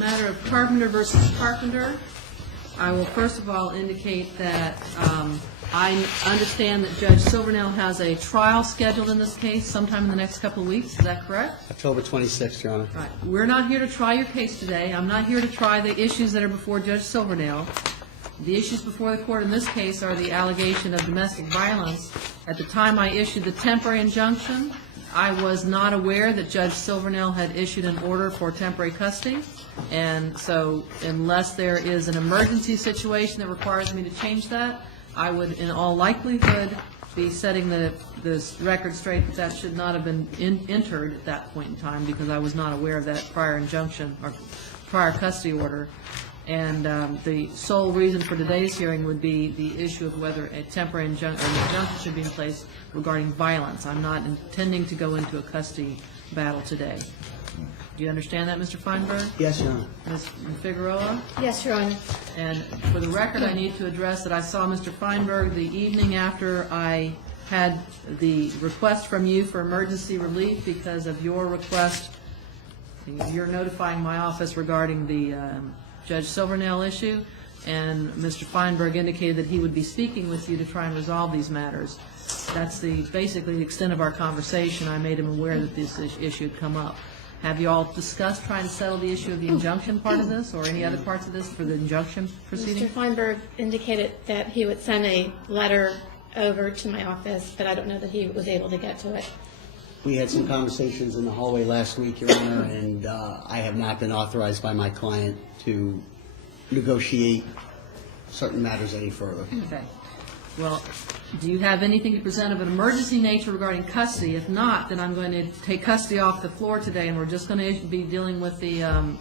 matter of Carpenter versus Carpenter, I will first of all indicate that I understand that Judge Silvernail has a trial scheduled in this case sometime in the next couple of weeks. Is that correct? October 26th, Your Honor. Right. We're not here to try your case today. I'm not here to try the issues that are before Judge Silvernail. The issues before the court in this case are the allegation of domestic violence. At the time I issued the temporary injunction, I was not aware that Judge Silvernail had issued an order for temporary custody. And so unless there is an emergency situation that requires me to change that, I would in all likelihood be setting this record straight that that should not have been entered at that point in time because I was not aware of that prior injunction or prior custody order. And the sole reason for today's hearing would be the issue of whether a temporary injunction should be in place regarding violence. I'm not intending to go into a custody battle today. Do you understand that, Mr. Feinberg? Yes, Your Honor. Ms. Figueroa? Yes, Your Honor. And for the record, I need to address that I saw Mr. Feinberg the evening after I had the request from you for emergency relief because of your request. You're notifying my office regarding the Judge Silvernail issue, and Mr. Feinberg indicated that he would be speaking with you to try and resolve these matters. That's basically the extent of our conversation. I made him aware that this issue had come up. Have you all discussed trying to settle the issue of the injunction part of this or any other parts of this for the injunction proceeding? Mr. Feinberg indicated that he would send a letter over to my office, but I don't know that he was able to get to it. We had some conversations in the hallway last week, Your Honor, and I have not been authorized by my client to negotiate certain matters any further. Okay. Well, do you have anything to present of an emergency nature regarding custody? If not, then I'm going to take custody off the floor today, and we're just going to be dealing with the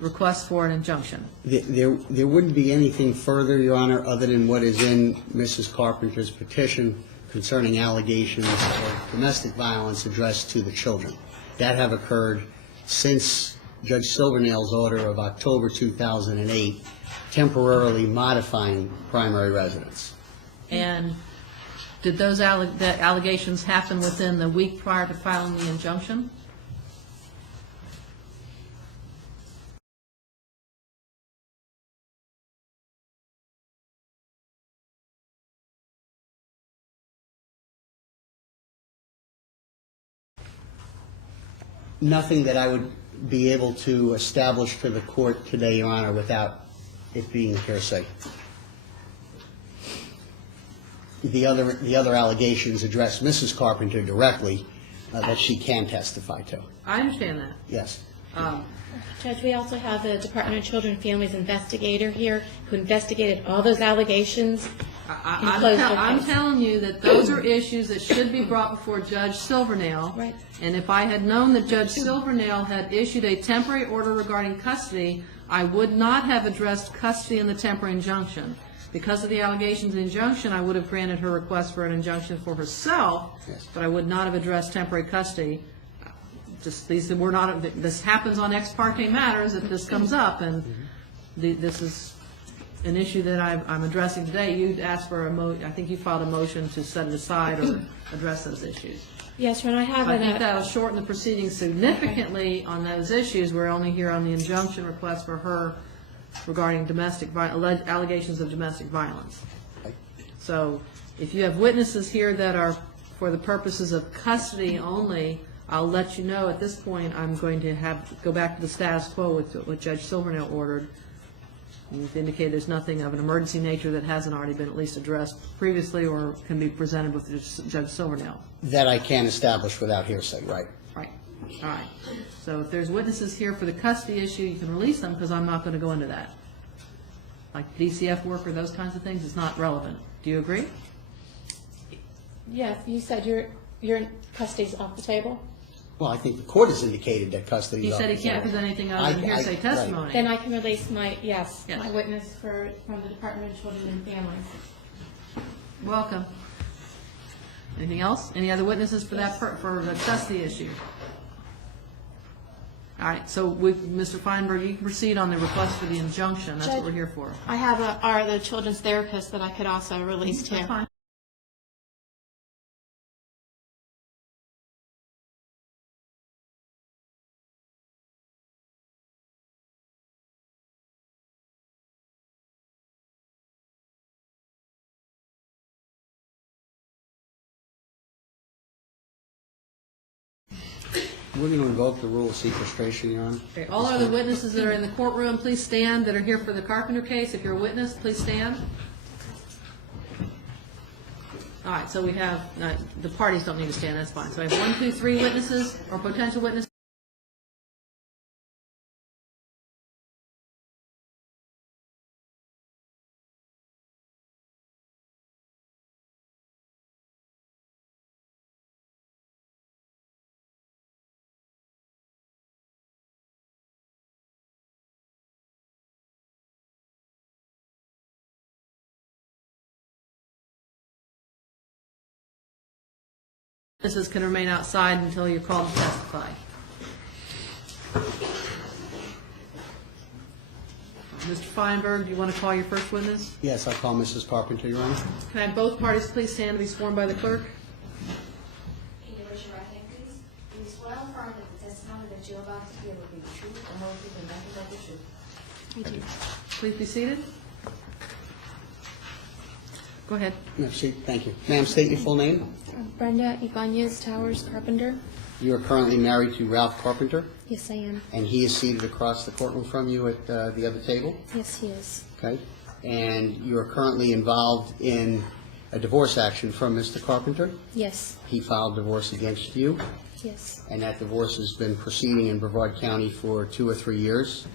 request for an injunction. There wouldn't be anything further, Your Honor, other than what is in Mrs. Carpenter's petition concerning allegations of domestic violence addressed to the children. That have occurred since Judge Silvernail's order of October 2008, temporarily modifying primary residence. And did those allegations happen within the week prior to filing the injunction? Nothing that I would be able to establish to the court today, Your Honor, without it being hearsay. The other allegations address Mrs. Carpenter directly that she can testify to. I understand that. Yes. Judge, we also have the Department of Children and Families investigator here who investigated all those allegations. I'm telling you that those are issues that should be brought before Judge Silvernail. Right. And if I had known that Judge Silvernail had issued a temporary order regarding custody, I would not have addressed custody in the temporary injunction. Because of the allegations of the injunction, I would have granted her request for an injunction for herself, yes, but I would not have addressed temporary custody. Just this happens on ex parte matters if this comes up, and this is an issue that I'm addressing today. You asked for I think you filed a motion to set it aside or address those issues. Yes, when I have I think that will shorten the proceedings significantly on those issues. We're only here on the injunction request for her regarding allegations of domestic violence. So if you have witnesses here that are for the purposes of custody only, I'll let you know at this point I'm going to go back to the status quo with what Judge Silvernail ordered. You've indicated there's nothing of an emergency nature that hasn't already been at least addressed previously or can be presented with Judge Silvernail. That I can establish without hearsay, right? Right. All right. So if there's witnesses here for the custody issue, you can release them because I'm not going to go into that. Like DCF work or those kinds of things, it's not relevant. Do you agree? Yes, you said your custody's off the table? Well, I think the court has indicated that custody is off the table. He said he can't present anything other than hearsay testimony. Right. Then I can release my Yes. my witness from the Department of Children and Families. Welcome. Anything else? Any other witnesses for that for the custody issue? All right. So, Mr. Feinberg, you can proceed on the request for the injunction. That's what we're here for. I have the children's therapist that I could also release too. That's fine. We're going to invoke the rule of sequestration, Your Honor. Okay, all other witnesses that are in the courtroom, please stand, that are here for the Carpenter case. If you're a witness, please stand. All right, so we have, the parties don't need to stand, that's fine. So I have 1, 2, 3 witnesses or potential witnesses. Witnesses can remain outside until you're called to testify. Mr. Feinberg, do you want to call your first witness? Yes, I'll call Mrs. Carpenter, Your Honor. Can I have both parties please stand to be sworn by the clerk? Can you raise your right hand, please? Do you swear or affirm that the testimony that you're about to give will be the truth, the whole truth, and nothing but the truth? I do. Please be seated. Go ahead. No, thank you. Ma'am, state your full name. Brenda Ibanez Towers Carpenter. You are currently married to Ralph Carpenter, Yes, I am. and he is seated across the courtroom from you at the other table, Yes, he is. okay? And you are currently involved in a divorce action from Mr. Carpenter. Yes, He filed divorce against you, yes, and that divorce has been proceeding in Brevard County for 2 or 3 years,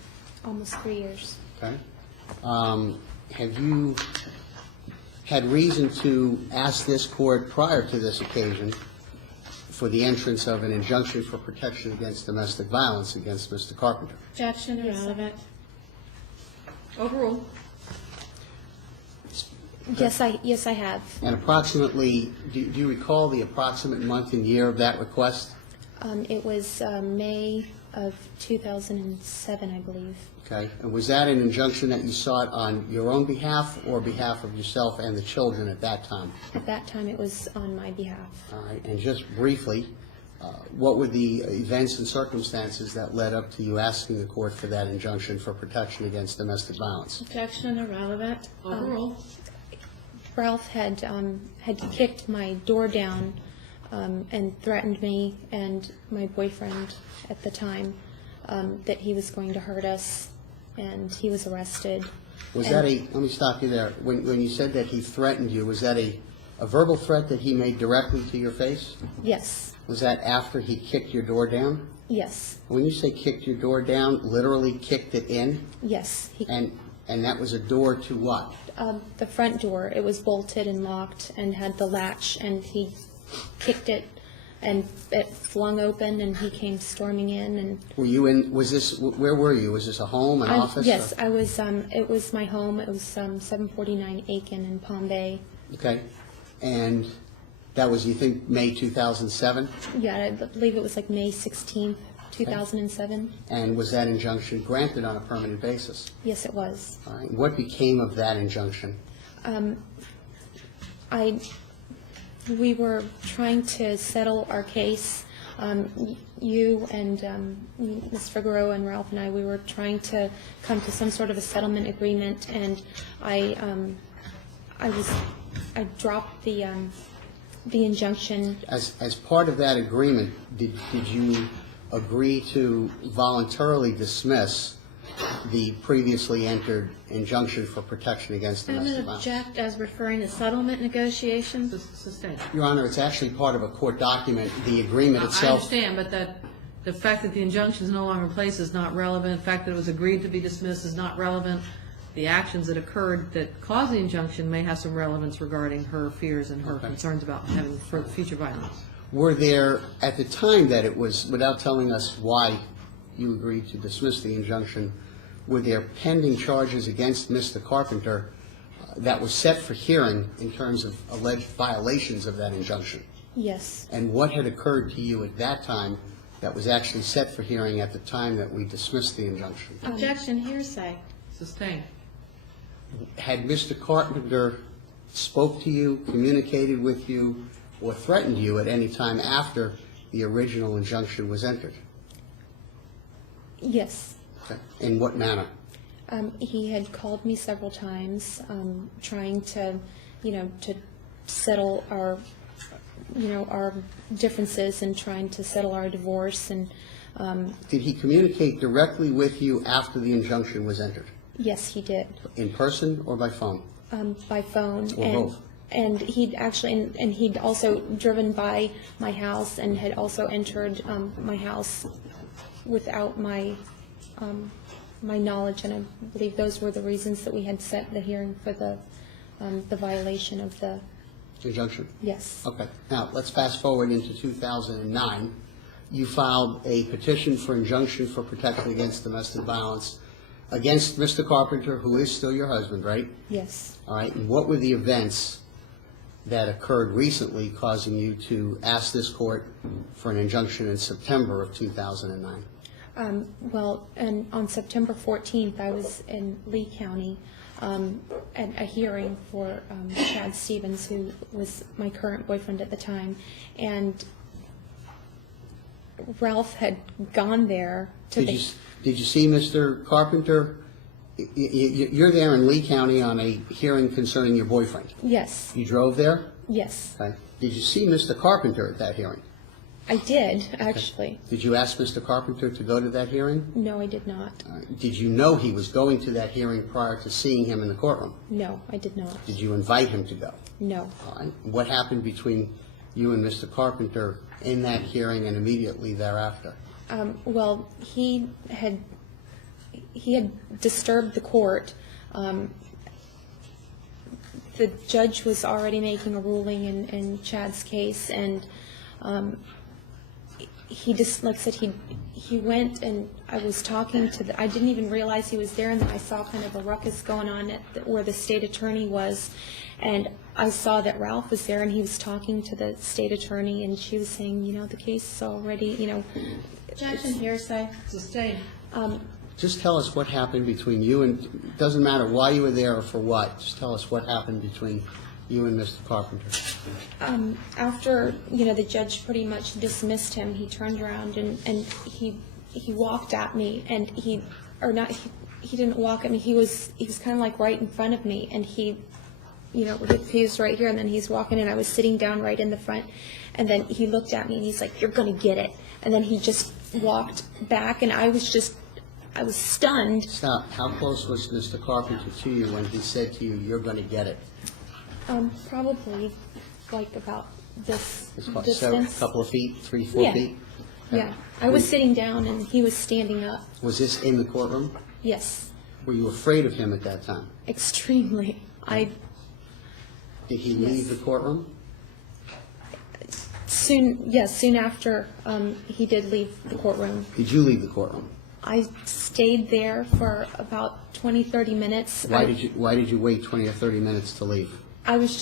almost 3 years. okay? Have you had reason to ask this court prior to this occasion for the entrance of an injunction for protection against domestic violence against Mr. Carpenter? Objection irrelevant. Overruled. Yes, I have. And approximately, do you recall the approximate month and year of that request? It was May of 2007, I believe. Okay, and was that an injunction that you sought on your own behalf or behalf of yourself and the children at that time? At that time, it was on my behalf. All right, and just briefly, what were the events and circumstances that led up to you asking the court for that injunction for protection against domestic violence? Objection irrelevant. Overruled. Ralph had kicked my door down and threatened me and my boyfriend at the time that he was going to hurt us, and he was arrested. Was that let me stop you there. When you said that he threatened you, was that a verbal threat that he made directly to your face? Yes, Was that after he kicked your door down? yes, When you say kicked your door down, literally kicked it in? yes. And that was a door to what? The front door, it was bolted and locked and had the latch, and he kicked it, and it flung open, and he came storming in, and Were you in, where were you? Was this a home, an office? yes, or- I was. It was my home. It was 749 Aiken in Palm Bay. Okay. And that was, you think, May 2007? Yeah, I believe it was like May 16th, 2007. And was that injunction granted on a permanent basis? Yes, it was. All right. What became of that injunction? We were trying to settle our case. You and Ms. Figueroa and Ralph and I, we were trying to come to some sort of a settlement agreement, and I dropped the injunction. As part of that agreement, did you agree to voluntarily dismiss the previously entered injunction for protection against I'm domestic going to violence? object as referring to settlement negotiations. Sustained. Your Honor, it's actually part of a court document. The agreement I itself. understand, but the fact that the injunction is no longer in place is not relevant. The fact that it was agreed to be dismissed is not relevant. The actions that occurred that caused the injunction may have some relevance regarding her fears and her concerns about having future violence. Were there, at the time that it was, without telling us why you agreed to dismiss the injunction, were there pending charges against Mr. Carpenter that was set for hearing in terms of alleged violations of that injunction? Yes. And what had occurred to you at that time that was actually set for hearing at the time that we dismissed the injunction? Objection hearsay. Sustained. Had Mr. Carpenter spoke to you, communicated with you, or threatened you at any time after the original injunction was entered? Yes. Okay. In what manner? He had called me several times, trying to, to settle our our differences and trying to settle our divorce. And Did he communicate directly with you after the injunction was entered? yes, he did, In person or by phone? by phone. Or both? And he'd actually, and he'd also driven by my house and had also entered my house without my my knowledge, and I believe those were the reasons that we had set the hearing for the violation of the, Injunction? yes. Okay. Now, let's fast forward into 2009. You filed a petition for injunction for protection against domestic violence against Mr. Carpenter, who is still your husband, right? Yes. All right. And what were the events that occurred recently causing you to ask this court for an injunction in September of 2009? Well, and on September 14th, I was in Lee County at a hearing for Chad Stevens, who was my current boyfriend at the time, and Ralph had gone there to Did you see Mr. Carpenter? You're there in Lee County on a hearing concerning your boyfriend. Yes, You drove there? yes, Okay. Did you see Mr. Carpenter at that hearing? I did, actually. Did you ask Mr. Carpenter to go to that hearing? No, I did not. Did you know he was going to that hearing prior to seeing him in the courtroom? No, I did not. Did you invite him to go? No. All right. What happened between you and Mr. Carpenter in that hearing and immediately thereafter? Well, he had disturbed the court. The judge was already making a ruling in Chad's case, and he just, like I said, he went, and I was talking to I didn't even realize he was there, and then I saw kind of a ruckus going on where the state attorney was, and I saw that Ralph was there, and he was talking to the state attorney, and she was saying, the case is already, Objection, hearsay, sustained. Just tell us what happened between you and, it doesn't matter why you were there or for what, just tell us what happened between you and Mr. Carpenter. After, the judge pretty much dismissed him, he turned around and he walked at me, and he didn't walk at me, he was kind of like right in front of me, and he was right here, and then he's walking, and I was sitting down right in the front, and then he looked at me, and he's like, "You're gonna get it," and then he just walked back, and I was stunned. Stop. How close was Mr. Carpenter to you when he said to you, "You're going to get it"? Probably like about this It's about distance. a couple of feet, 3, 4 Yeah. feet? Yeah, I was sitting down, and he was standing up. Was this in the courtroom? Yes, Were you afraid of him at that time? extremely. Did he leave the courtroom? Soon after he did leave the courtroom. Did you leave the courtroom? I stayed there for about 20, 30 minutes. Why did you wait 20 or 30 minutes to leave? I was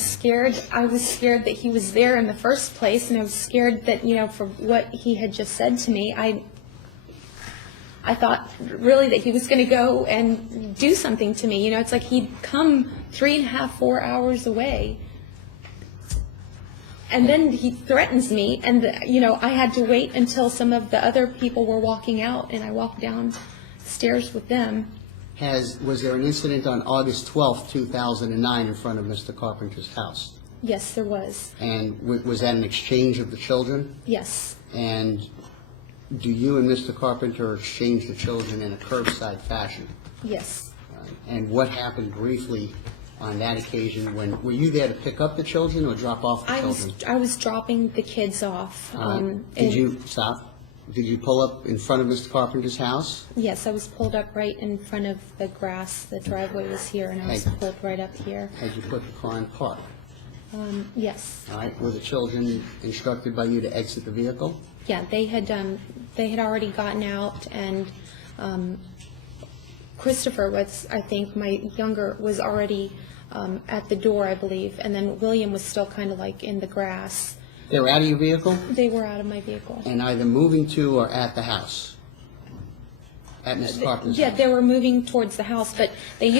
scared. I was scared that he was there in the first place, and I was scared that, for what he had just said to me, I thought really that he was going to go and do something to me. It's like he'd come 3.5, 4 hours away, and then he threatens me, and I had to wait until some of the other people were walking out, and I walked downstairs with them. Was there an incident on August 12th, 2009 in front of Mr. Carpenter's house? Yes, there was. And was that an exchange of the children? Yes. And do you and Mr. Carpenter exchange the children in a curbside fashion? Yes. And what happened briefly on that occasion? Were you there to pick up the children or drop off the children? I was dropping the kids off. Did you stop? Did you pull up in front of Mr. Carpenter's house? Yes, I was pulled up right in front of the grass. The driveway was here, and I was pulled right up here. Had you put the car in park? Yes. All right. Were the children instructed by you to exit the vehicle? Yeah, they had already gotten out, and Christopher was, I think, my younger, was already at the door, I believe, and then William was still kind of like in the grass. They were out of your vehicle? They were out of my vehicle. And either moving to or at the house? At Mr. Carpenter's Yeah, house? they were moving towards the house, but they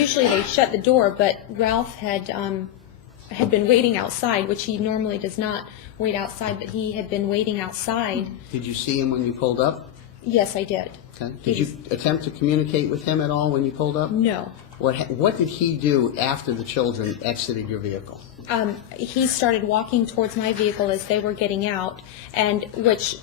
shut the door, but Ralph had been waiting outside, which he normally does not wait outside, but he had been waiting outside. Did you see him when you pulled up? Yes, I did. Okay. Did you attempt to communicate with him at all when you pulled up? No. What did he do after the children exited your vehicle? He started walking towards my vehicle as they were getting out, and which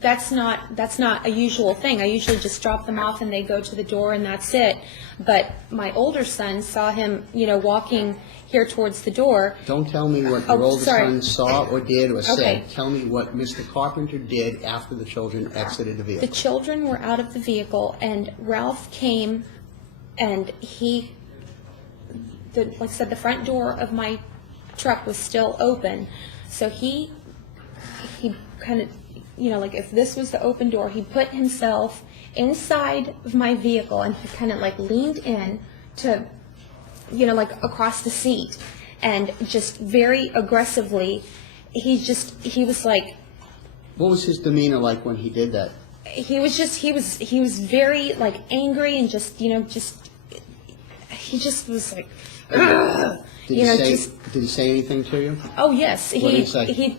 that's not a usual thing. I usually just drop them off and they go to the door and that's it. But my older son saw him, walking here towards the door. Don't tell me what your older sorry. son saw or did or said. Okay. Tell me what Mr. Carpenter did after the children exited the vehicle. The children were out of the vehicle, and Ralph came, and like I said, the front door of my truck was still open. So he kind of, like if this was the open door, he put himself inside of my vehicle, and he kind of like leaned in to, like across the seat, and just very aggressively, he was like. What was his demeanor like when he did that? He was very like angry and just he just was like, Did he say anything to you? oh yes, What did he say?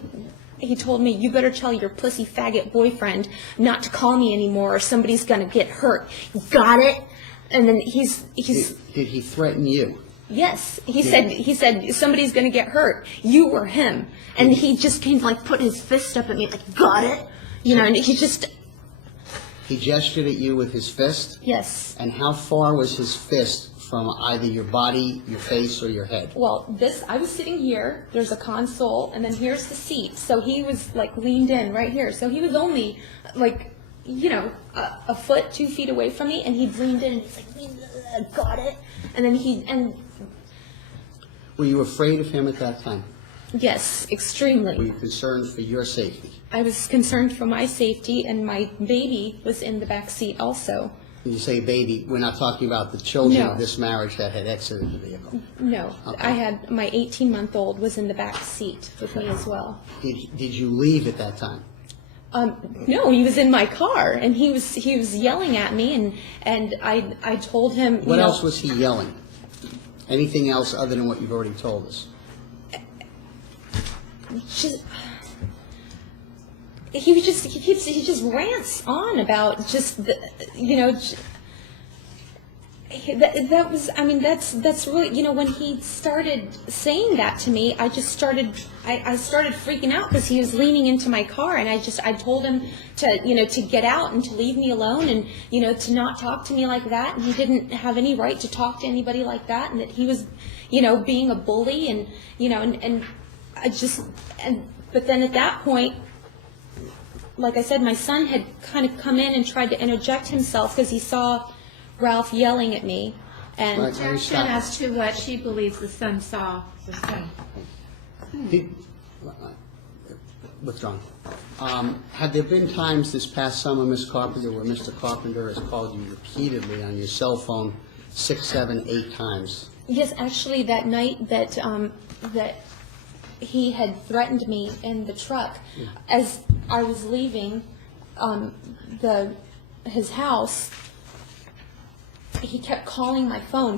He told me, you better tell your pussy faggot boyfriend not to call me anymore or somebody's gonna get hurt. Got it? And then he's Did he threaten you? yes, he said somebody's gonna get hurt. You or him. And he just came like put his fist up at me like, got it? And he just. He gestured at you with his fist? Yes. And how far was his fist from either your body, your face, or your head? Well, I was sitting here, there's a console, and then here's the seat. So he was like leaned in right here. So he was only like, a foot, 2 feet away from me, and he leaned in and he's like, got it? And then Were you afraid of him at that time? yes, Were extremely. you concerned for your safety? I was concerned for my safety, and my baby was in the back seat also. When you say baby, we're not talking about the children No. of this marriage that had exited the vehicle. No, Okay. I had my 18-month-old was in the back seat with me as well. Did you leave at that time? No, he was in my car, and he was yelling at me, and I told him. What else was he yelling? Anything else other than what you've already told us? He just rants on about just that's really, when he started saying that to me, I started freaking out because he was leaning into my car, and I told him to get out and to leave me alone, and to not talk to me like that, and he didn't have any right to talk to anybody like that, and that he was being a bully, and but then at that point, like I said, my son had kind of come in and tried to interject himself because he saw Ralph yelling at me, and Right. Objection as to what she believes the son saw was done. Withdrawn. Have there been times this past summer, Ms. Carpenter, where Mr. Carpenter has called you repeatedly on your cell phone 6, 7, 8 times? yes, actually that night that he had threatened me in the truck, as I was leaving his house, he kept calling my phone.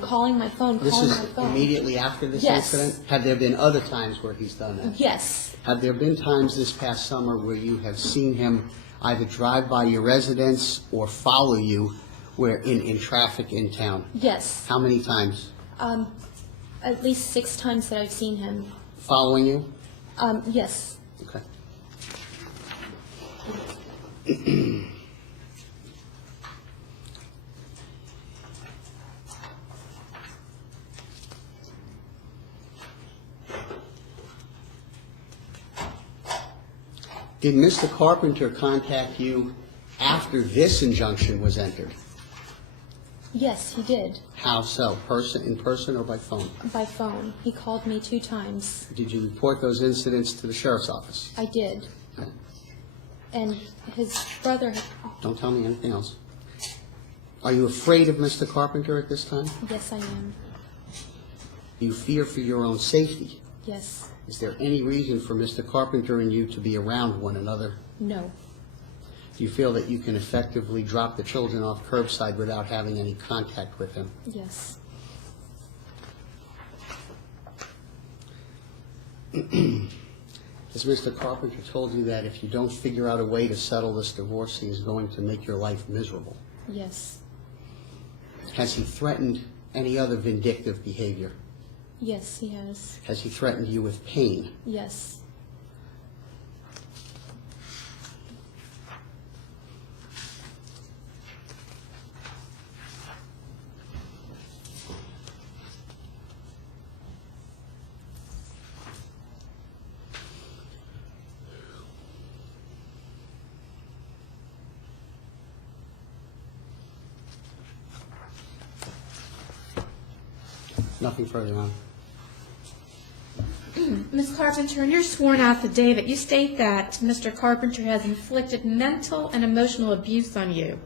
This is immediately after this Yes. incident? Have there been other times where he's done that? Yes, Have there been times this past summer where you have seen him either drive by your residence or follow you where in traffic in town? yes. How many times? At least 6 times that I've seen him. Following you? Yes. Okay. Did Mr. Carpenter contact you after this injunction was entered? Yes, he did. How so? In person or by phone? By phone. He called me 2 times. Did you report those incidents to the sheriff's office? I did. Okay. And his brother, Don't tell me anything else. Are you afraid of Mr. Carpenter at this time? yes, I am. Do you fear for your own safety? Yes. Is there any reason for Mr. Carpenter and you to be around one another? No. Do you feel that you can effectively drop the children off curbside without having any contact with him? Yes. Has Mr. Carpenter told you that if you don't figure out a way to settle this divorce, he is going to make your life miserable? Yes. Has he threatened any other vindictive behavior? Yes, he has. Has he threatened you with pain? Yes. Nothing further on. Ms. Carpenter, in your sworn affidavit, you state that Mr. Carpenter has inflicted mental and emotional abuse on you.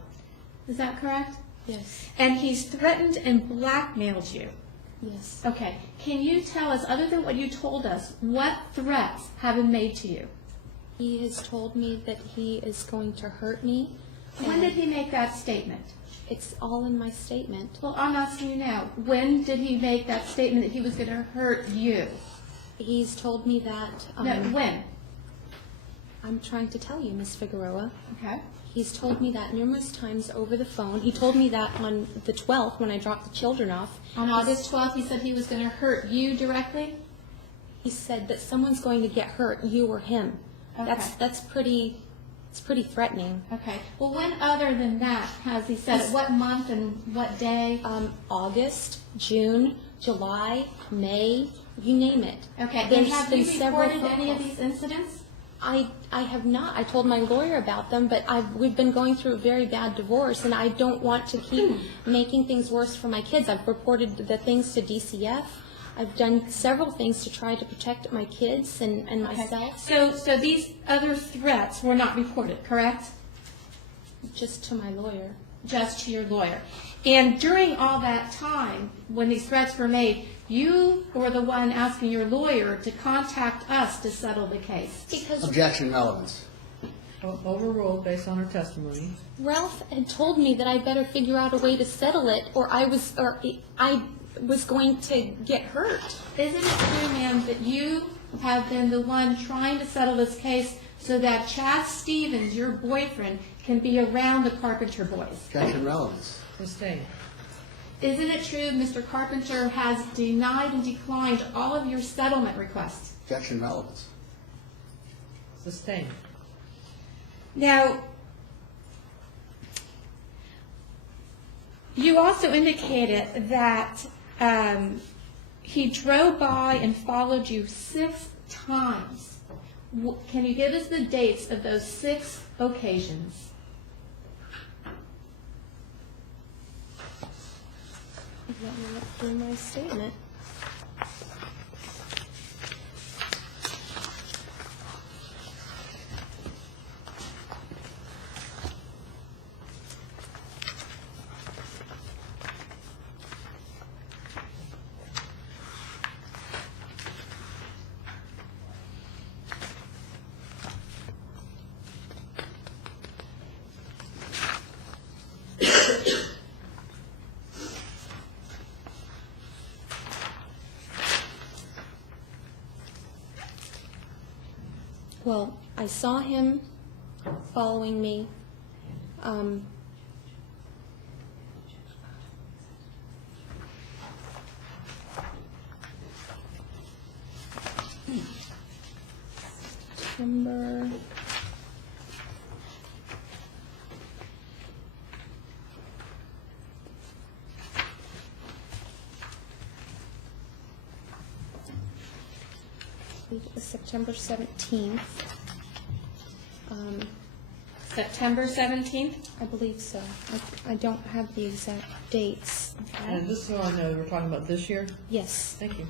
Is that correct? Yes. And he's threatened and blackmailed you. Yes. Okay. Can you tell us, other than what you told us, what threats have been made to you? He has told me that he is going to hurt me. When did he make that statement? It's all in my statement. Well, I'm asking you now. When did he make that statement that he was going to hurt you? He's told me that. No, when? I'm trying to tell you, Miss Figueroa. Okay. He's told me that numerous times over the phone. He told me that on the 12th when I dropped the children off. On August 12th, he said he was going to hurt you directly? He said that someone's going to get hurt, you or him. Okay. That's pretty threatening. Okay. Well, when other than that has he said it? What month and what day? August, June, July, May, you name it. Okay. There's And have been you several reported phone any of calls. these incidents? I have not. I told my lawyer about them, but we've been going through a very bad divorce, and I don't want to keep making things worse for my kids. I've reported the things to DCF. I've done several things to try to protect my kids and myself. So these other threats were not reported, correct? Just to my lawyer. Just to your lawyer. And during all that time, when these threats were made, you were the one asking your lawyer to contact us to settle the case. Because Objection, relevance. Overruled based on her testimony. Ralph had told me that I better figure out a way to settle it, or I was going to get hurt. Isn't it true, ma'am, that you have been the one trying to settle this case so that Chad Stevens, your boyfriend, can be around the Carpenter boys? Objection, relevance. Sustained. Isn't it true Mr. Carpenter has denied and declined all of your settlement requests? Objection, relevance. Sustained. Now, you also indicated that he drove by and followed you 6 times. Can you give us the dates of those 6 occasions? Let me look through my statement. Well, I saw him following me. September. I believe it was September 17th. September 17th? I believe so. I don't have the exact dates. And this is on, we're talking about this year? Yes. Thank you.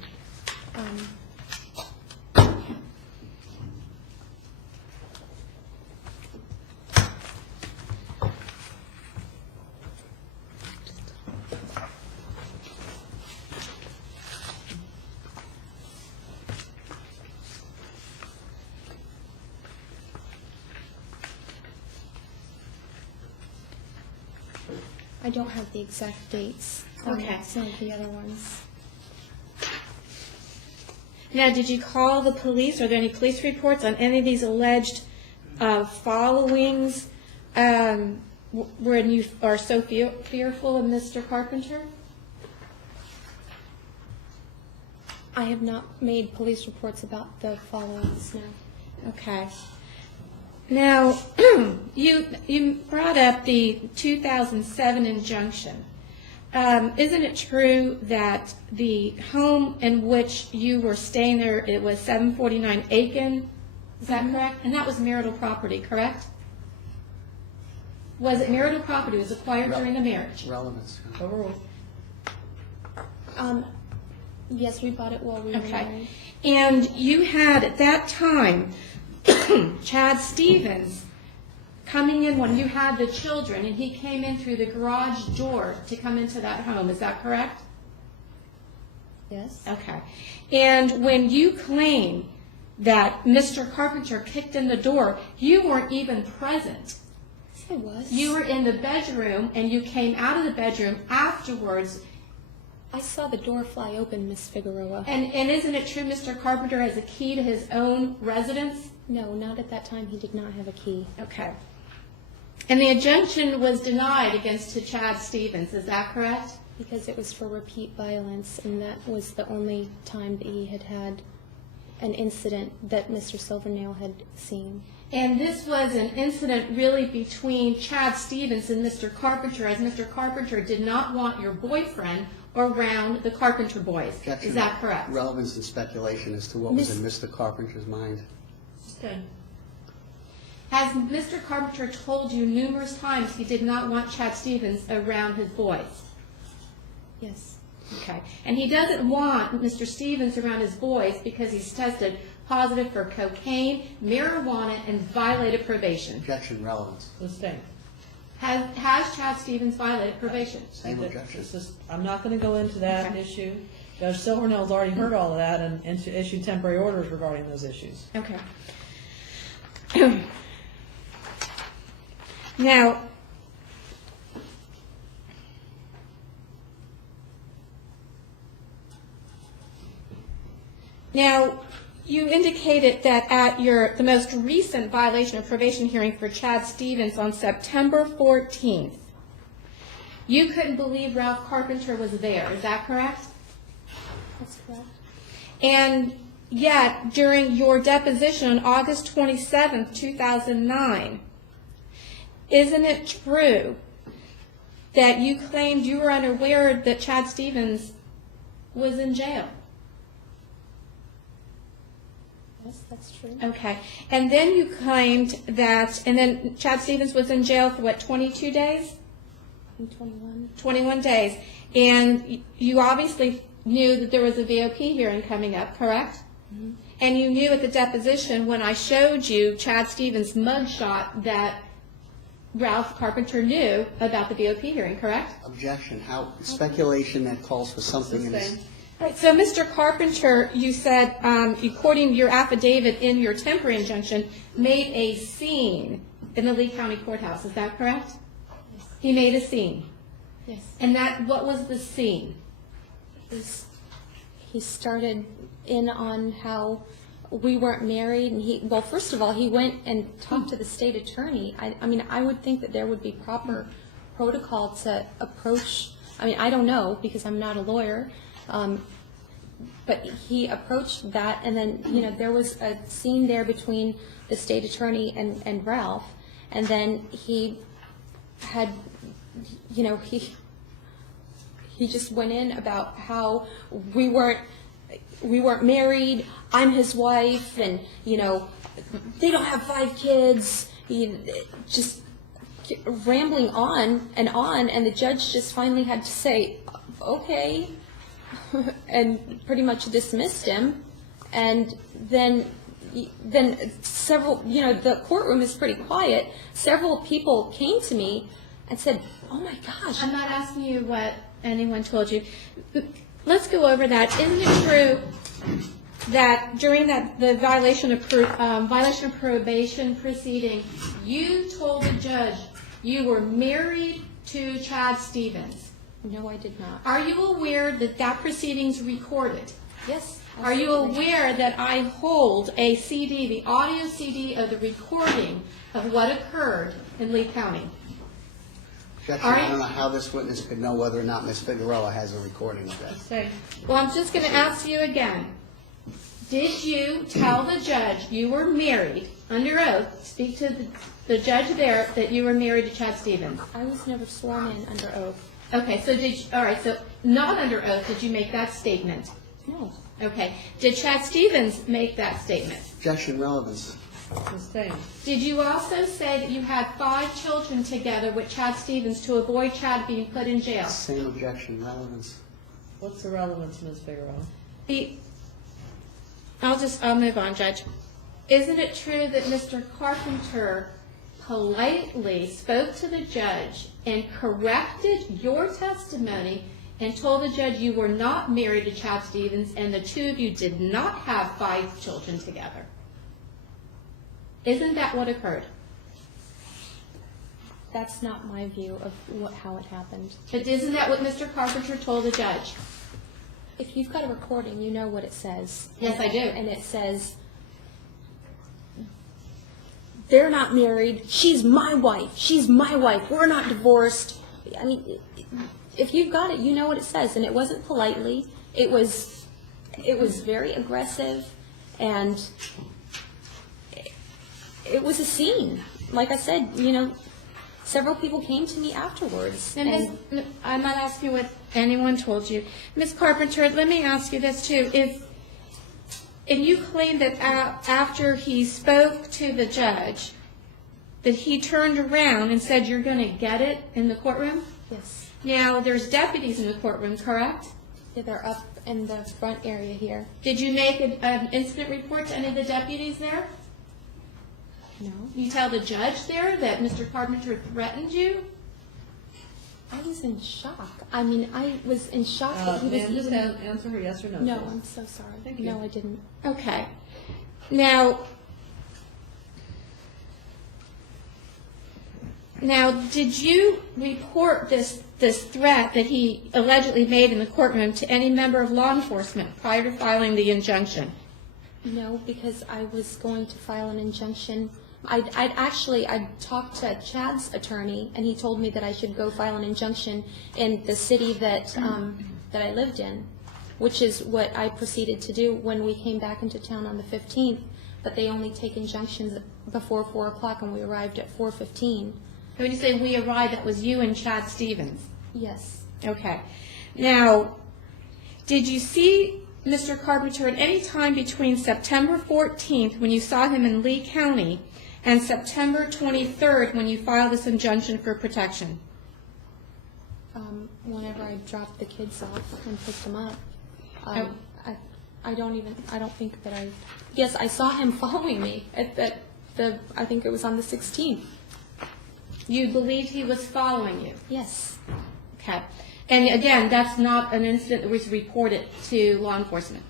I don't have the exact dates. Okay. Some of the other ones. Now, did you call the police? Are there any police reports on any of these alleged followings when you are so fearful of Mr. Carpenter? I have not made police reports about the followings, no. Okay. Now, you brought up the 2007 injunction. Isn't it true that the home in which you were staying there, it was 749 Aiken? Is that correct? And that was marital property, correct? Was it marital property? It was acquired during the marriage? Relevance. Overruled. Yes, we bought it while we were Okay. married. And you had, at that time, Chad Stevens coming in when you had the children, and he came in through the garage door to come into that home. Is that correct? Yes. Okay. And when you claim that Mr. Carpenter kicked in the door, you weren't even present. Yes, I was. You were in the bedroom, and you came out of the bedroom afterwards. I saw the door fly open, Miss Figueroa. And isn't it true Mr. Carpenter has a key to his own residence? No, not at that time. He did not have a key. Okay. And the injunction was denied against Chad Stevens, is that correct? Because it was for repeat violence, and that was the only time that he had had an incident that Mr. Silvernail had seen. And this was an incident really between Chad Stevens and Mr. Carpenter, as Mr. Carpenter did not want your boyfriend around the Carpenter boys. Objection. Is that correct? Relevance and speculation as to what was in Mr. Carpenter's mind. Good. Has Mr. Carpenter told you numerous times he did not want Chad Stevens around his boys? Yes. Okay. And he doesn't want Mr. Stevens around his boys because he's tested positive for cocaine, marijuana, and violated probation. Objection. Relevance. Sustained. Has Chad Stevens violated probation? Same objection. This is, I'm not going to go into that Okay. issue. Judge Silvernail's already heard all of that and issued temporary orders regarding those issues. Okay. Now, you indicated that at the most recent violation of probation hearing for Chad Stevens on September 14th, you couldn't believe Ralph Carpenter was there. Is that correct? That's correct. And yet, during your deposition on August 27th, 2009, isn't it true that you claimed you were unaware that Chad Stevens was in jail? Yes, that's true. Okay. And then you claimed that, and then Chad Stevens was in jail for what, 22 days? In 21. 21 days. And you obviously knew that there was a VOP hearing coming up, correct? Mm-hmm. And you knew at the deposition when I showed you Chad Stevens' mugshot that Ralph Carpenter knew about the VOP hearing, correct? Objection. How speculation that calls for something in this. Sustained. All right, so Mr. Carpenter, you said, according to your affidavit in your temporary injunction, made a scene in the Lee County Courthouse. Is that correct? Yes. He made a scene. Yes. And what was the scene? He started in on how we weren't married, and well, first of all, he went and talked to the state attorney. I mean, I would think that there would be proper protocol to approach. I mean, I don't know because I'm not a lawyer, but he approached that, and then there was a scene there between the state attorney and Ralph, and then he had, he just went in about how we weren't married. I'm his wife, and they don't have 5 kids. He just rambling on, and the judge just finally had to say, okay, and pretty much dismissed him. And then several, the courtroom is pretty quiet. Several people came to me and said, oh my gosh. I'm not asking you what anyone told you. Let's go over that. Isn't it true that during the violation of probation proceeding, you told the judge you were married to Chad Stevens? No, I did not. Are you aware that that proceeding's recorded? Yes. Are you absolutely. aware that I hold a CD, the audio CD of the recording of what occurred in Lee County? Objection. All right. I don't know how this witness could know whether or not Ms. Figueroa has a recording of that. Say, Well, I'm just going to ask you again. Did you tell the judge you were married, under oath, speak to the judge there, that you were married to Chad Stevens? I was never sworn in under oath. Okay, so all right, so not under oath did you make that statement? No. Okay. Did Chad Stevens make that statement? Objection, relevance. sustain. Did you also say that you had 5 children together with Chad Stevens to avoid Chad being put in jail? Same objection, relevance. What's the relevance, Ms. Figueroa? I'll move on, Judge. Isn't it true that Mr. Carpenter politely spoke to the judge and corrected your testimony and told the judge you were not married to Chad Stevens and the two of you did not have 5 children together? Isn't that what occurred? That's not my view of how it happened. But isn't that what Mr. Carpenter told the judge? If you've got a recording, you know what it says. Yes, I do. And it says, they're not married. She's my wife. She's my wife. We're not divorced. I mean, if you've got it, you know what it says. And it wasn't politely. It was very aggressive, and it was a scene. Like I said, several people came to me afterwards. And I'm not asking what anyone told you. Ms. Carpenter, let me ask you this too. And you claim that after he spoke to the judge, that he turned around and said, "You're going to get it," in the courtroom? Yes. Now, there's deputies in the courtroom, correct? Yeah, they're up in the front area here. Did you make an incident report to any of the deputies there? No. You tell the judge there that Mr. Carpenter threatened you? I was in shock. I mean, I was in shock that he was Ma'am, just even... answer her yes or no. No, please. I'm so sorry. Thank you. No, I didn't. Okay. Now, did you report this threat that he allegedly made in the courtroom to any member of law enforcement prior to filing the injunction? No, because I was going to file an injunction. I talked to Chad's attorney, and he told me that I should go file an injunction in the city that I lived in, which is what I proceeded to do when we came back into town on the 15th, but they only take injunctions before 4 o'clock, and we arrived at 4:15. When you say we arrived, that was you and Chad Stevens? Yes. Okay. Now, did you see Mr. Carpenter at any time between September 14th, when you saw him in Lee County, and September 23rd, when you filed this injunction for protection? Whenever I dropped the kids off and picked them up. Oh. I don't think that yes, I saw him following me at I think it was on the 16th. You believed he was following you? Yes. Okay. And again, that's not an incident that was reported to law enforcement?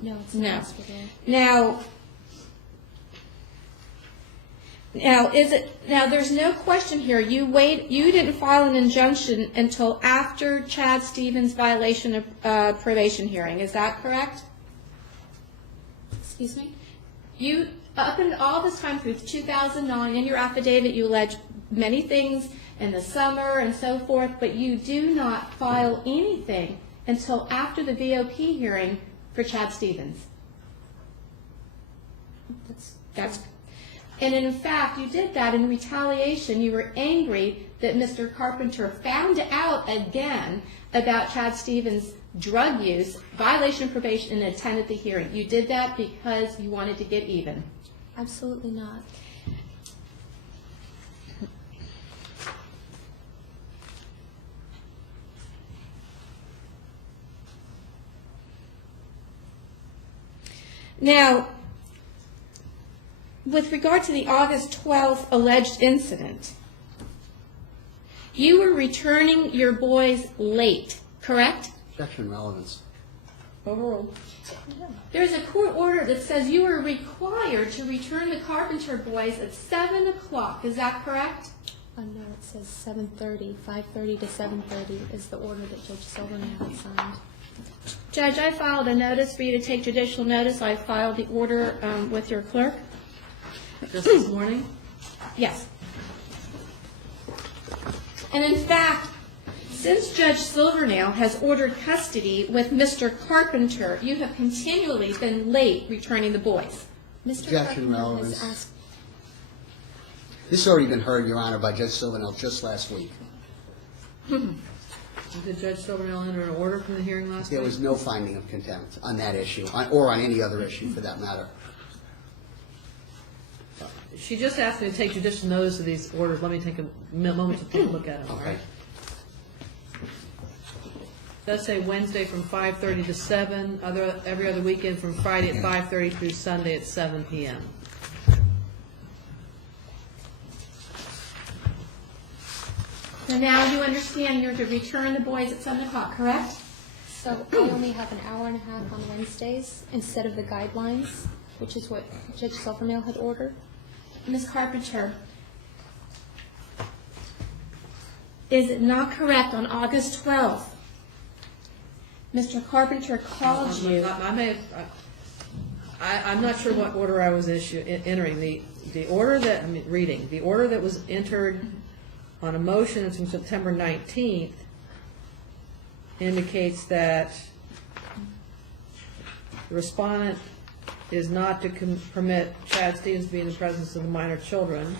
No, it's No. not hospital. Now, there's no question here. You didn't file an injunction until after Chad Stevens' violation of probation hearing. Is that correct? Excuse me? You, up and all this time through 2009, in your affidavit, you allege many things in the summer and so forth, but you do not file anything until after the VOP hearing for Chad Stevens. And in fact, you did that in retaliation. You were angry that Mr. Carpenter found out again about Chad Stevens' drug use, violation of probation, and attended the hearing. You did that because you wanted to get even. Absolutely not. Now, with regard to the August 12th alleged incident, you were returning your boys late, correct? Objection, relevance. Overruled. There's a court order that says you were required to return the Carpenter boys at 7 o'clock. Is that correct? No, it says 7:30. 5:30 to 7:30 is the order that Judge Silverman had signed. Judge, I filed a notice for you to take judicial notice. I filed the order with your clerk. Just this morning? Yes. And in fact, since Judge Silvernail has ordered custody with Mr. Carpenter, you have continually been late returning the boys. Mr. Objection, Carpenter relevance. has asked, This has already been heard, Your Honor, by Judge Silvernail just last week. Did Judge Silvernail enter an order from the hearing last week? There was no finding of contempt on that issue, or on any other issue for that matter. She just asked me to take judicial notice of these orders. Let me take a moment to take a look at them, all right? Does say Wednesday from 5:30 to 7, every other weekend from Friday at 5:30 through Sunday at 7 p.m. So now you understand you're to return the boys at 7 o'clock, correct? so I only have an hour and a half on Wednesdays instead of the guidelines, which is what Judge Silvernail had ordered. Ms. Carpenter, is it not correct on August 12th, Mr. Carpenter called you? I'm not sure what order I was entering. The order that, reading, the order that was entered on a motion from September 19th indicates that the respondent is not to permit Chad Stevens to be in the presence of the minor children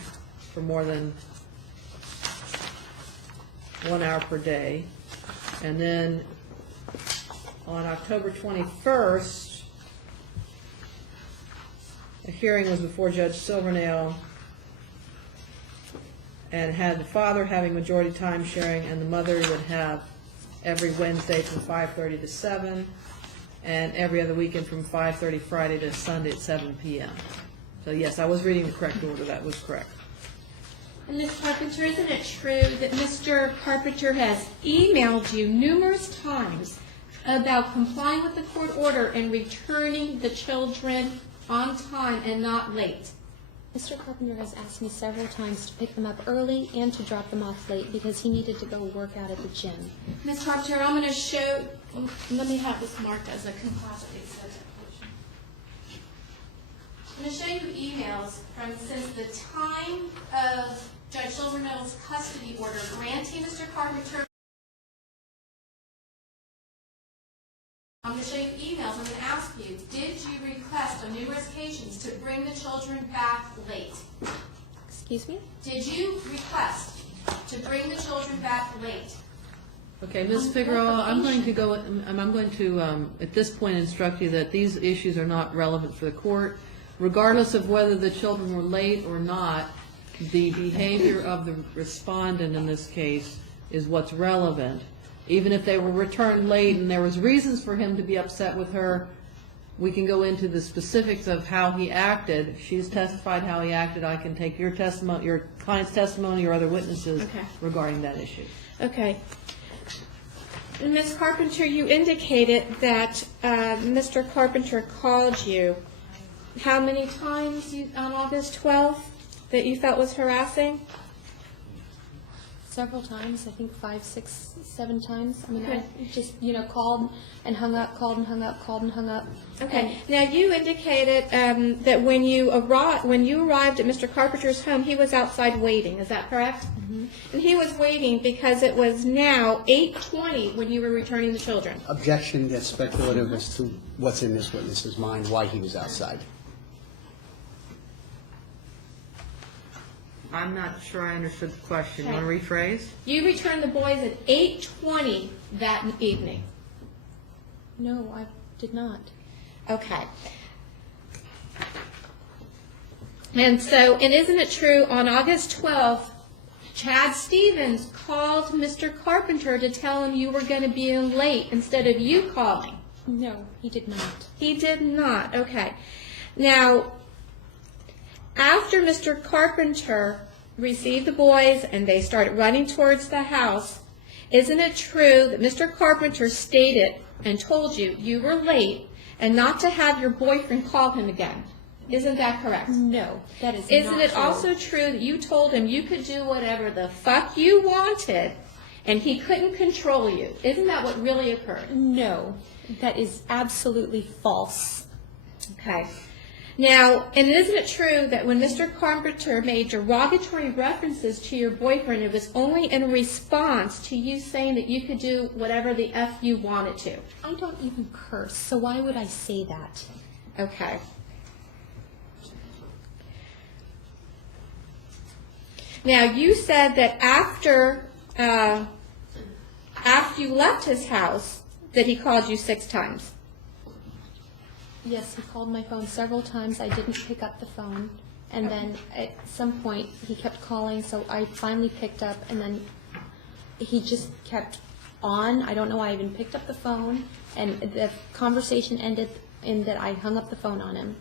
for more than 1 hour per day. And then on October 21st, a hearing was before Judge Silvernail and had the father having majority time sharing, and the mother would have every Wednesday from 5:30 to 7, and every other weekend from 5:30 Friday to Sunday at 7 p.m. So yes, I was reading the correct order. That was correct. And Ms. Carpenter, isn't it true that Mr. Carpenter has emailed you numerous times about complying with the court order and returning the children on time and not late? Mr. Carpenter has asked me several times to pick them up early and to drop them off late because he needed to go work out at the gym. Ms. Carpenter, I'm going to show, let me have this marked as a composite exhibit. I'm going to show you emails from since the time of Judge Silvernail's custody order granting Mr. Carpenter. I'm going to show you emails. I'm going to ask you, did you request on numerous occasions to bring the children back late? Excuse me? Did you request to bring the children back late? Okay, Ms. Figueroa, I'm going to at this point instruct you that these issues are not relevant for the court. Regardless of whether the children were late or not, the behavior of the respondent in this case is what's relevant. Even if they were returned late and there was reasons for him to be upset with her, we can go into the specifics of how he acted. She's testified how he acted. I can take your testimony, your client's testimony, or other witnesses regarding that issue. Okay. Ms. Carpenter, you indicated that Mr. Carpenter called you how many times on August 12th that you felt was harassing? Several times, I think 5, 6, 7 times. I mean, Okay. I just, called and hung up, called and hung up, called and hung up. Okay. Now, you indicated that when you arrived at Mr. Carpenter's home, he was outside waiting. Is that correct? Mm-hmm. And he was waiting because it was now 8:20 when you were returning the children. Objection, that's speculative as to what's in this witness's mind, why he was outside. I'm not sure I understood the question. You Okay. want to rephrase? You returned the boys at 8:20 that evening. No, I did not. Okay. And isn't it true, on August 12th, Chad Stevens called Mr. Carpenter to tell him you were going to be in late instead of you calling? No, he did not. He did not. Okay. Now, after Mr. Carpenter received the boys and they started running towards the house, isn't it true that Mr. Carpenter stated and told you you were late and not to have your boyfriend call him again? Isn't that correct? No, that is not Isn't it true. also true that you told him you could do whatever the fuck you wanted and he couldn't control you. Isn't that what really occurred? No, that is absolutely false. Okay. Now, and isn't it true that when Mr. Carpenter made derogatory references to your boyfriend, it was only in response to you saying that you could do whatever the F you wanted to? I don't even curse, so why would I say that? Okay. Now, you said that after you left his house, that he called you 6 times. Yes, he called my phone several times. I didn't pick up the phone. And then at some point, he kept calling, so I finally picked up, and then he just kept on. I don't know why I even picked up the phone, and the conversation ended in that I hung up the phone on him.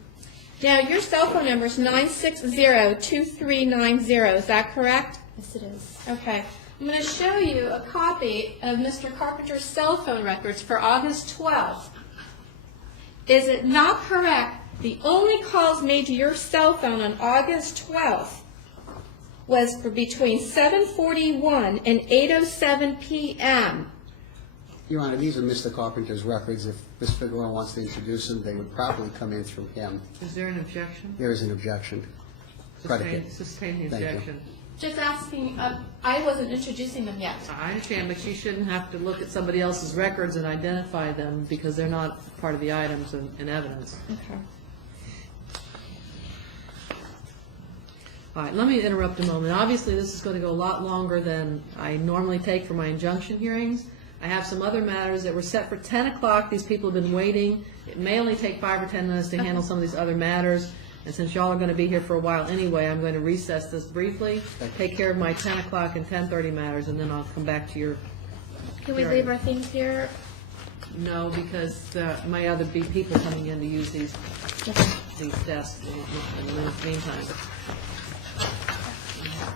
Now, your cell phone number is 960-2390. Is that correct? Yes, it is. Okay. I'm going to show you a copy of Mr. Carpenter's cell phone records for August 12th. Is it not correct? The only calls made to your cell phone on August 12th was for between 7:41 and 8:07 p.m. Your Honor, these are Mr. Carpenter's records. If Ms. Figueroa wants to introduce them, they would probably come in through him. Is there an objection? There is an objection. Predicate. Sustain the Thank you. objection. Just asking, I wasn't introducing them yet. I understand, but you shouldn't have to look at somebody else's records and identify them because they're not part of the items in evidence. Okay. All right, let me interrupt a moment. Obviously, this is going to go a lot longer than I normally take for my injunction hearings. I have some other matters that were set for 10 o'clock. These people have been waiting. It may only take 5 or 10 minutes to handle some of these other matters. And since y'all are going to be here for a while anyway, I'm going to recess this briefly, take care of my 10 o'clock and 10:30 matters, and then I'll come back to your... Can we leave our things here? No, because my other people coming in to use these desks in the meantime.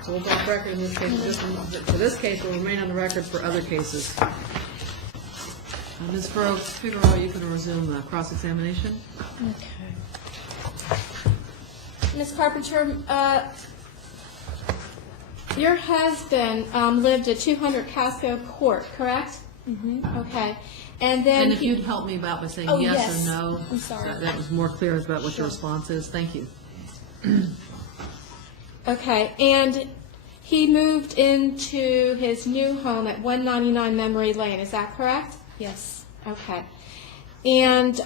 So we'll go off record in this case. For this case, we'll remain on the record for other cases. Ms. Figueroa, you can resume the cross-examination. Okay. Ms. Carpenter, your husband lived at 200 Casco Court, correct? Mm-hmm. Okay. And then And if you'd help me about by saying Oh, yes yes. or no. I'm sorry. That was more clear about what Sure. your response is. Thank you. Okay, and he moved into his new home at 199 Memory Lane, is that correct? Yes. Okay. And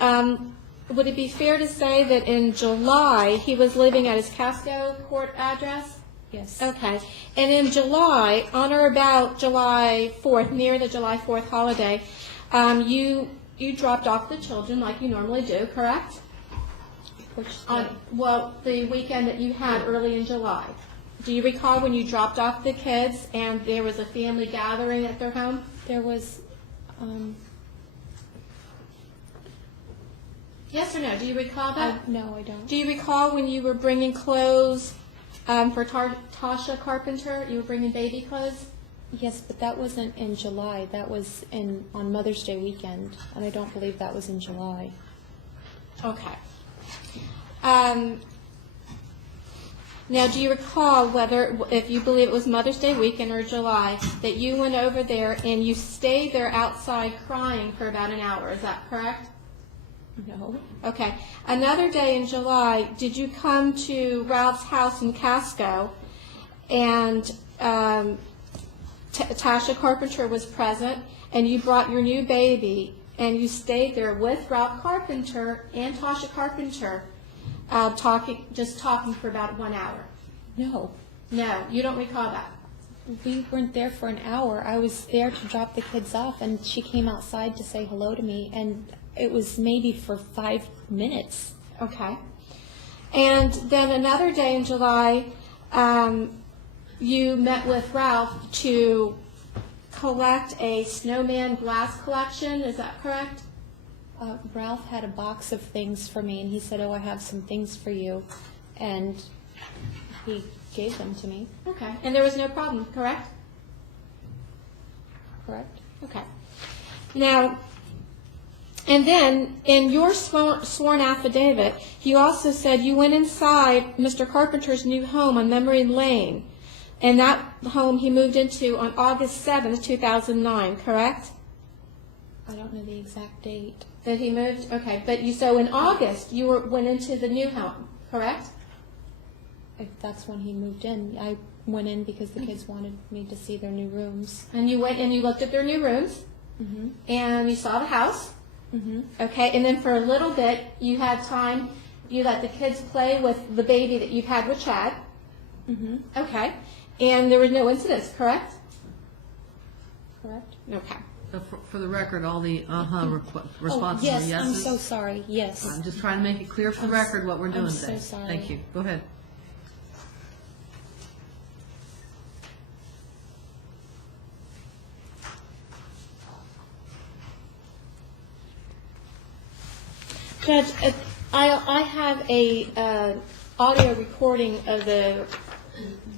would it be fair to say that in July, he was living at his Casco Court address? Yes. Okay. And in July, on or about July 4th, near the July 4th holiday, you dropped off the children like you normally do, correct? Which Well, the weekend that you had early in July. Do you recall when you dropped off the kids and there was a family gathering at their home? there was, Yes or no? Do you recall that? no, I don't. Do you recall when you were bringing clothes for Tasha Carpenter? You were bringing baby clothes? Yes, but that wasn't in July. That was on Mother's Day weekend, and I don't believe that was in July. Okay. Now, do you recall whether, if you believe it was Mother's Day weekend or July, that you went over there and you stayed there outside crying for about an hour? Is that correct? No. Okay. Another day in July, did you come to Ralph's house in Casco and Tasha Carpenter was present and you brought your new baby and you stayed there with Ralph Carpenter and Tasha Carpenter talking for about 1 hour? No. No, you don't recall that. We weren't there for an hour. I was there to drop the kids off, and she came outside to say hello to me, and it was maybe for 5 minutes. Okay. And then another day in July, you met with Ralph to collect a snowman glass collection. Is that correct? Ralph had a box of things for me, and he said, "Oh, I have some things for you," and he gave them to me. Okay. And there was no problem, correct? Correct? Okay. Now, and then in your sworn affidavit, you also said you went inside Mr. Carpenter's new home on Memory Lane And that home he moved into on August 7th, 2009, correct? I don't know the exact date. That he moved? Okay, but so in August, you went into the new home, correct? If that's when he moved in. I went in because the kids wanted me to see their new rooms. And you went and you looked at their new rooms, and you saw the house. Okay, and then for a little bit, you had time, you let the kids play with the baby that you've had with Chad. Okay, and there was no incidents, correct? Correct? Okay. So for the record, all the responses are Yes, yeses? I'm so sorry. Yes. I'm just trying to make it clear for the record what we're doing so today. sorry. Thank you. Go ahead. Judge, I have a audio recording of the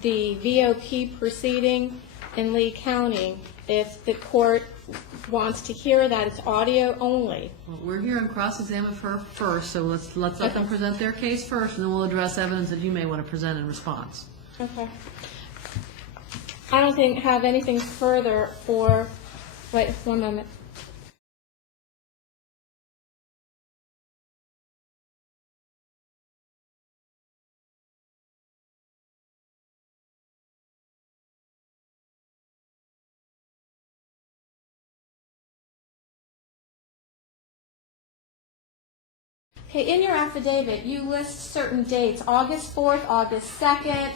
VOP proceeding in Lee County. If the court wants to hear that, it's audio only. Well, we're here and cross-examine her first, so let's let them present their case first, and then we'll address evidence that you may want to present in response. Okay. I don't have anything further for, wait, one moment. Okay, in your affidavit, you list certain dates, August 4th, August 2nd,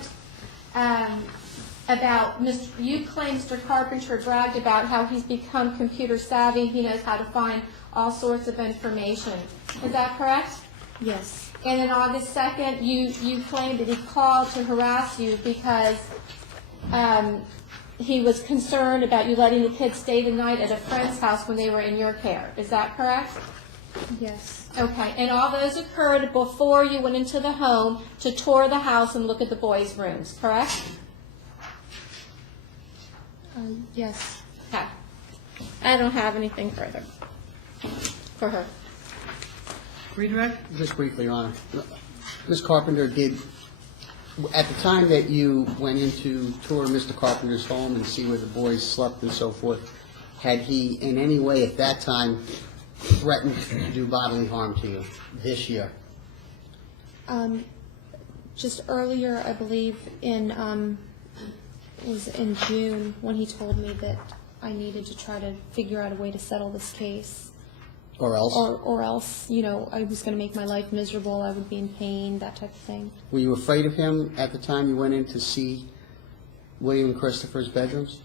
about you claim Mr. Carpenter bragged about how he's become computer savvy, he knows how to find all sorts of information. Is that correct? Yes. And then August 2nd, you claimed that he called to harass you because he was concerned about you letting the kids stay the night at a friend's house when they were in your care. Is that correct? Yes. Okay, and all those occurred before you went into the home to tour the house and look at the boys' rooms, correct? Yes. Okay. I don't have anything further for her. Redirect? Just briefly, Your Honor. Ms. Carpenter at the time that you went in to tour Mr. Carpenter's home and see where the boys slept and so forth, had he in any way at that time threatened to do bodily harm to you this year? Just earlier, I believe, it was in June, when he told me that I needed to try to figure out a way to settle this case. Or else? Or else, I was going to make my life miserable, I would be in pain, that type of thing. Were you afraid of him at the time you went in to see William and Christopher's bedrooms?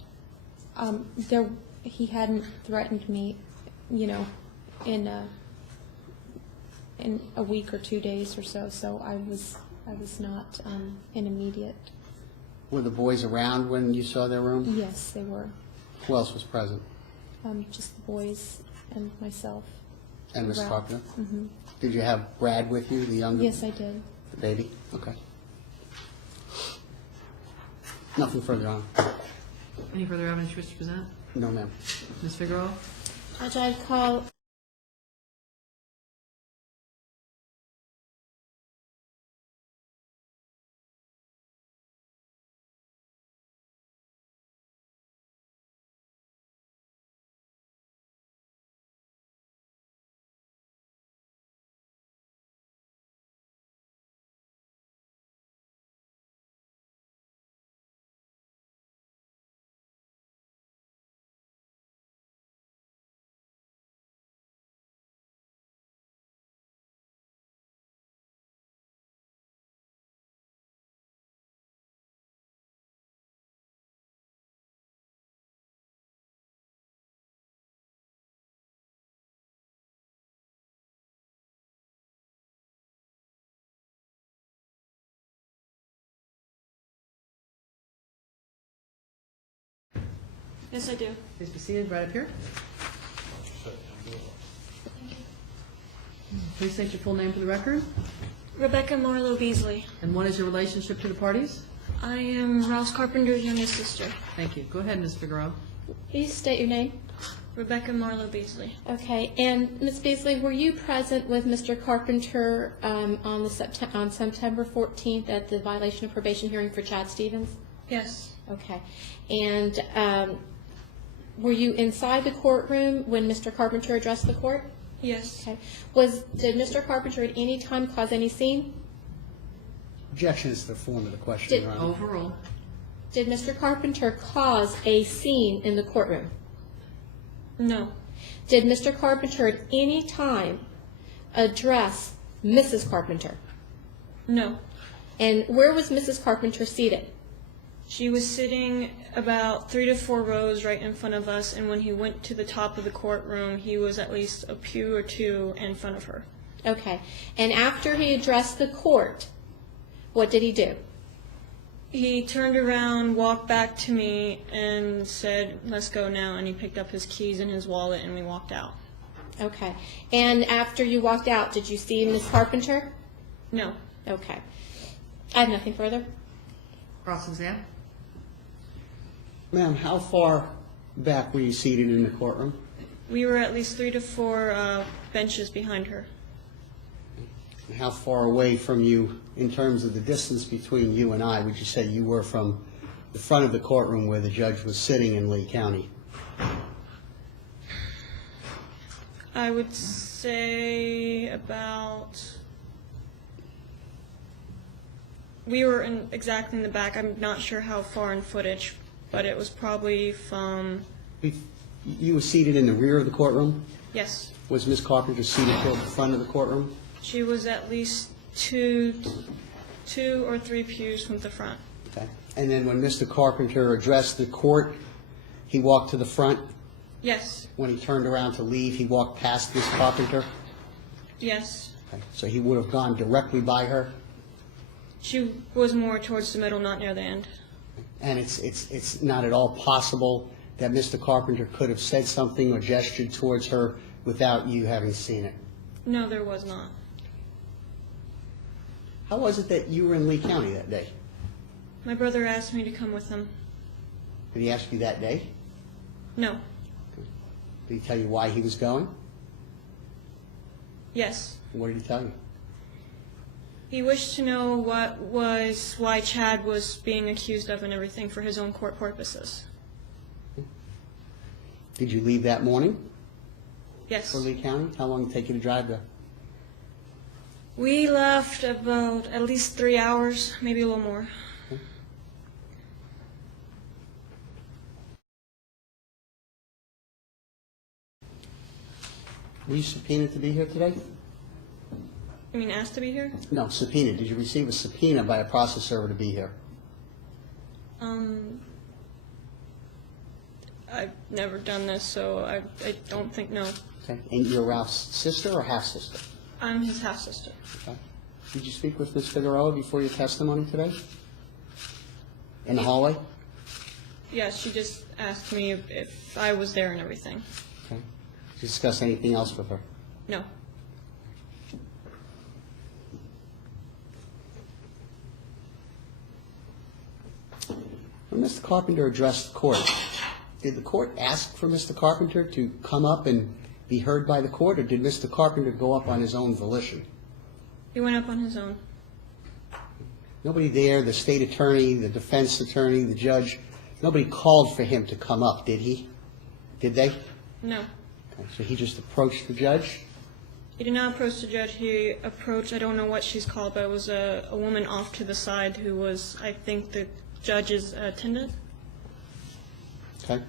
He hadn't threatened me, in a week or 2 days or so I was not in immediate. Were the boys around when you saw their room? Yes, they were. Who else was present? Just the boys and myself. And Ms. Ralph. Carpenter? Did you have Brad with you, the younger? Yes, I did. The baby? Okay. Nothing further, Your Honor. Any further evidence you wish to present? No, ma'am. Ms. Figueroa? Judge, I'd call Yes, I do. Please be seated right up here. Please state your full name for the record. Rebecca Marlowe Beasley. And what is your relationship to the parties? I am Ralph Carpenter's youngest sister. Thank you. Go ahead, Ms. Figueroa. Please state your name. Rebecca Marlowe Beasley. Okay, and Ms. Beasley, were you present with Mr. Carpenter on September 14th at the violation of probation hearing for Chad Stevens? Yes. Okay. And were you inside the courtroom when Mr. Carpenter addressed the court? Yes. Okay. Did Mr. Carpenter at any time cause any scene? Objection is the form of the question, Did- Your Honor. Overrule. Did Mr. Carpenter cause a scene in the courtroom? No. Did Mr. Carpenter at any time address Mrs. Carpenter? No. And where was Mrs. Carpenter seated? She was sitting about 3 to 4 rows right in front of us, and when he went to the top of the courtroom, he was at least a pew or two in front of her. Okay. And after he addressed the court, what did he do? He turned around, walked back to me, and said, "Let's go now," and he picked up his keys and his wallet, and we walked out. Okay. And after you walked out, did you see Ms. Carpenter? No. Okay. I have nothing further. Cross-exam. Ma'am, how far back were you seated in the courtroom? We were at least 3 to 4 benches behind her. And how far away from you, in terms of the distance between you and I, would you say you were from the front of the courtroom where the judge was sitting in Lee County? I would say about... We were exactly in the back. I'm not sure how far in footage, but it was probably from... You were seated in the rear of the courtroom? Yes. Was Ms. Carpenter seated toward the front of the courtroom? She was at least two or three pews from the front. Okay. And then when Mr. Carpenter addressed the court, he walked to the front? Yes. When he turned around to leave, he walked past Ms. Carpenter? Yes. Okay. So he would have gone directly by her? She was more towards the middle, not near the end. And it's not at all possible that Mr. Carpenter could have said something or gestured towards her without you having seen it? No, there was not. How was it that you were in Lee County that day? My brother asked me to come with him. Did he ask you that day? No. Did he tell you why he was going? Yes. What did he tell you? He wished to know why Chad was being accused of and everything for his own court purposes. Did you leave that morning Yes. for Lee County? How long did it take you to drive there? We left about at least 3 hours, maybe a little more. Were you subpoenaed to be here today? You mean asked to be here? No, subpoenaed. Did you receive a subpoena by a process server to be here? I've never done this, so I don't think, no. Okay. And you're Ralph's sister or half-sister? I'm his half-sister. Okay. Did you speak with Ms. Figueroa before your testimony today? In the hallway? Yes, she just asked me if I was there and everything. Okay. Did you discuss anything else with her? No. When Mr. Carpenter addressed the court, did the court ask for Mr. Carpenter to come up and be heard by the court, or did Mr. Carpenter go up on his own volition? He went up on his own. Nobody there, the state attorney, the defense attorney, the judge, nobody called for him to come up, did he? Did they? No. Okay, so he just approached the judge? He did not approach the judge. He approached, I don't know what she's called, but it was a woman off to the side who was, I think, the judge's attendant. Okay.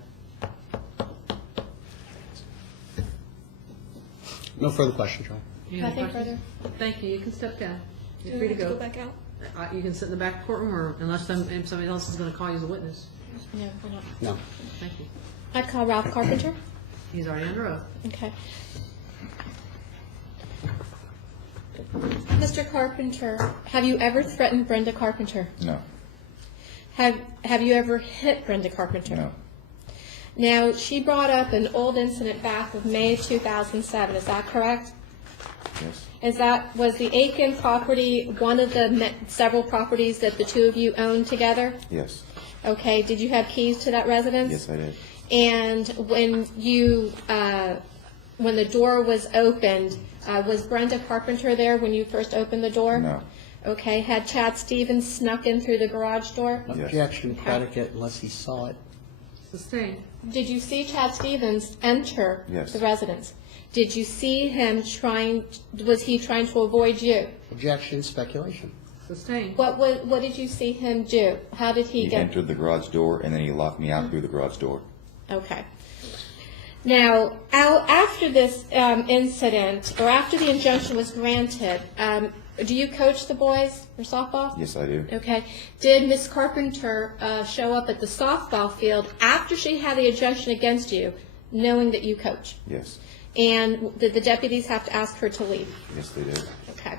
No further questions, John. You have any Nothing questions? Thank you. You can step down. You're Do free we to have go. to go back out? You can sit in the back courtroom, or unless somebody else is going to call you as a witness. No, we're not. No. Thank you. I call Ralph Carpenter. He's already under oath. Okay. Mr. Carpenter, have you ever threatened Brenda Carpenter? No. Have you ever hit Brenda Carpenter? No. Now, she brought up an old incident back of May 2007, is that correct? Yes. Was the Aiken property one of the several properties that the two of you owned together? Yes. Okay, did you have keys to that residence? Yes, I did. And when when the door was opened, was Brenda Carpenter there when you first opened the door? No. Okay, had Chad Stevens snuck in through the garage door? Yes. Objection predicate unless he saw it. Sustained. Did you see Chad Stevens enter Yes. the residence? Did you see him was he trying to avoid you? Objection, speculation. Sustained. What did you see him do? How did he He get? entered the garage door, and then he locked me out through the garage door. Okay. Now, after this incident, or after the injunction was granted, do you coach the boys for softball? Yes, I do. Okay. Did Miss Carpenter show up at the softball field after she had the injunction against you, knowing that you coach? Yes. And did the deputies have to ask her to leave? Yes, they did. Okay.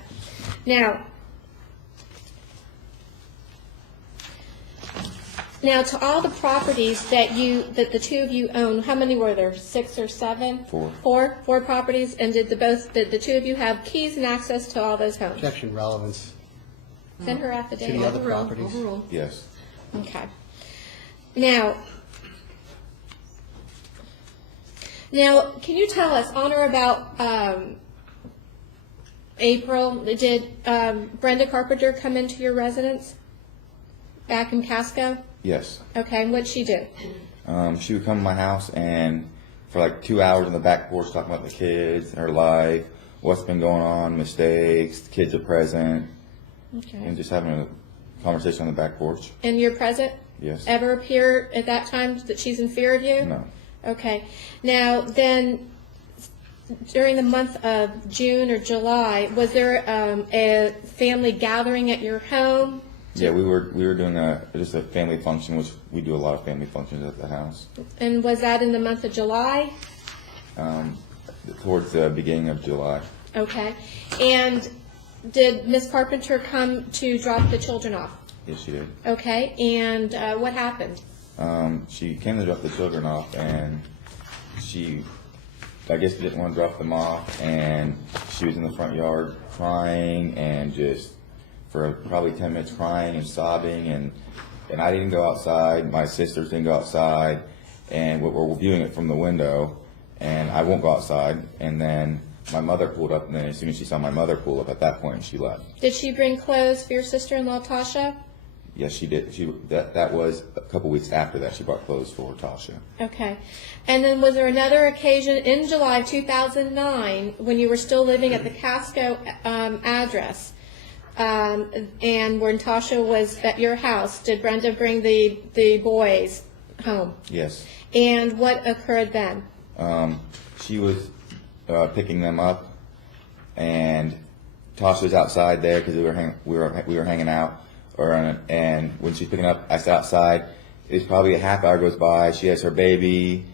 Now, to all the properties that the two of you own, how many were there? 6 or 7? 4. Four properties, and did the two of you have keys and access to all those homes? Objection, relevance. Send her To the affidavit. other properties. Overruled. Yes. Okay. Now, can you tell us, on or about April, did Brenda Carpenter come into your residence back in Casco? Yes. Okay, and what'd she do? She would come to my house and for like 2 hours on the back porch talking about the kids, her life, what's been going on, mistakes, the kids are present, Okay. and just having a conversation on the back porch. And you're present? Yes. Ever appear at that time that she's in fear of you? No. Okay. Now, then, during the month of June or July, was there a family gathering at your home? Yeah, we were doing just a family function, which we do a lot of family functions at the house. And was that in the month of July? Towards the beginning of July. Okay. And did Miss Carpenter come to drop the children off? Yes, she did. Okay. And what happened? She came to drop the children off, and she, I guess, didn't want to drop them off, and she was in the front yard crying, and just for probably 10 minutes crying and sobbing, and I didn't go outside, my sisters didn't go outside, and we're viewing it from the window, and I won't go outside, and then my mother pulled up, and then as soon as she saw my mother pull up, at that point she left. Did she bring clothes for your sister-in-law, Tasha? Yes, she did. That was a couple weeks after that. She brought clothes for Tasha. Okay. And then was there another occasion in July of 2009 when you were still living at the Casco address, and when Tasha was at your house, did Brenda bring the boys home? Yes. And what occurred then? She was picking them up, and Tasha was outside there because we were hanging out. And when she's picking up, I sat outside. It's probably a half hour goes by. She has her baby.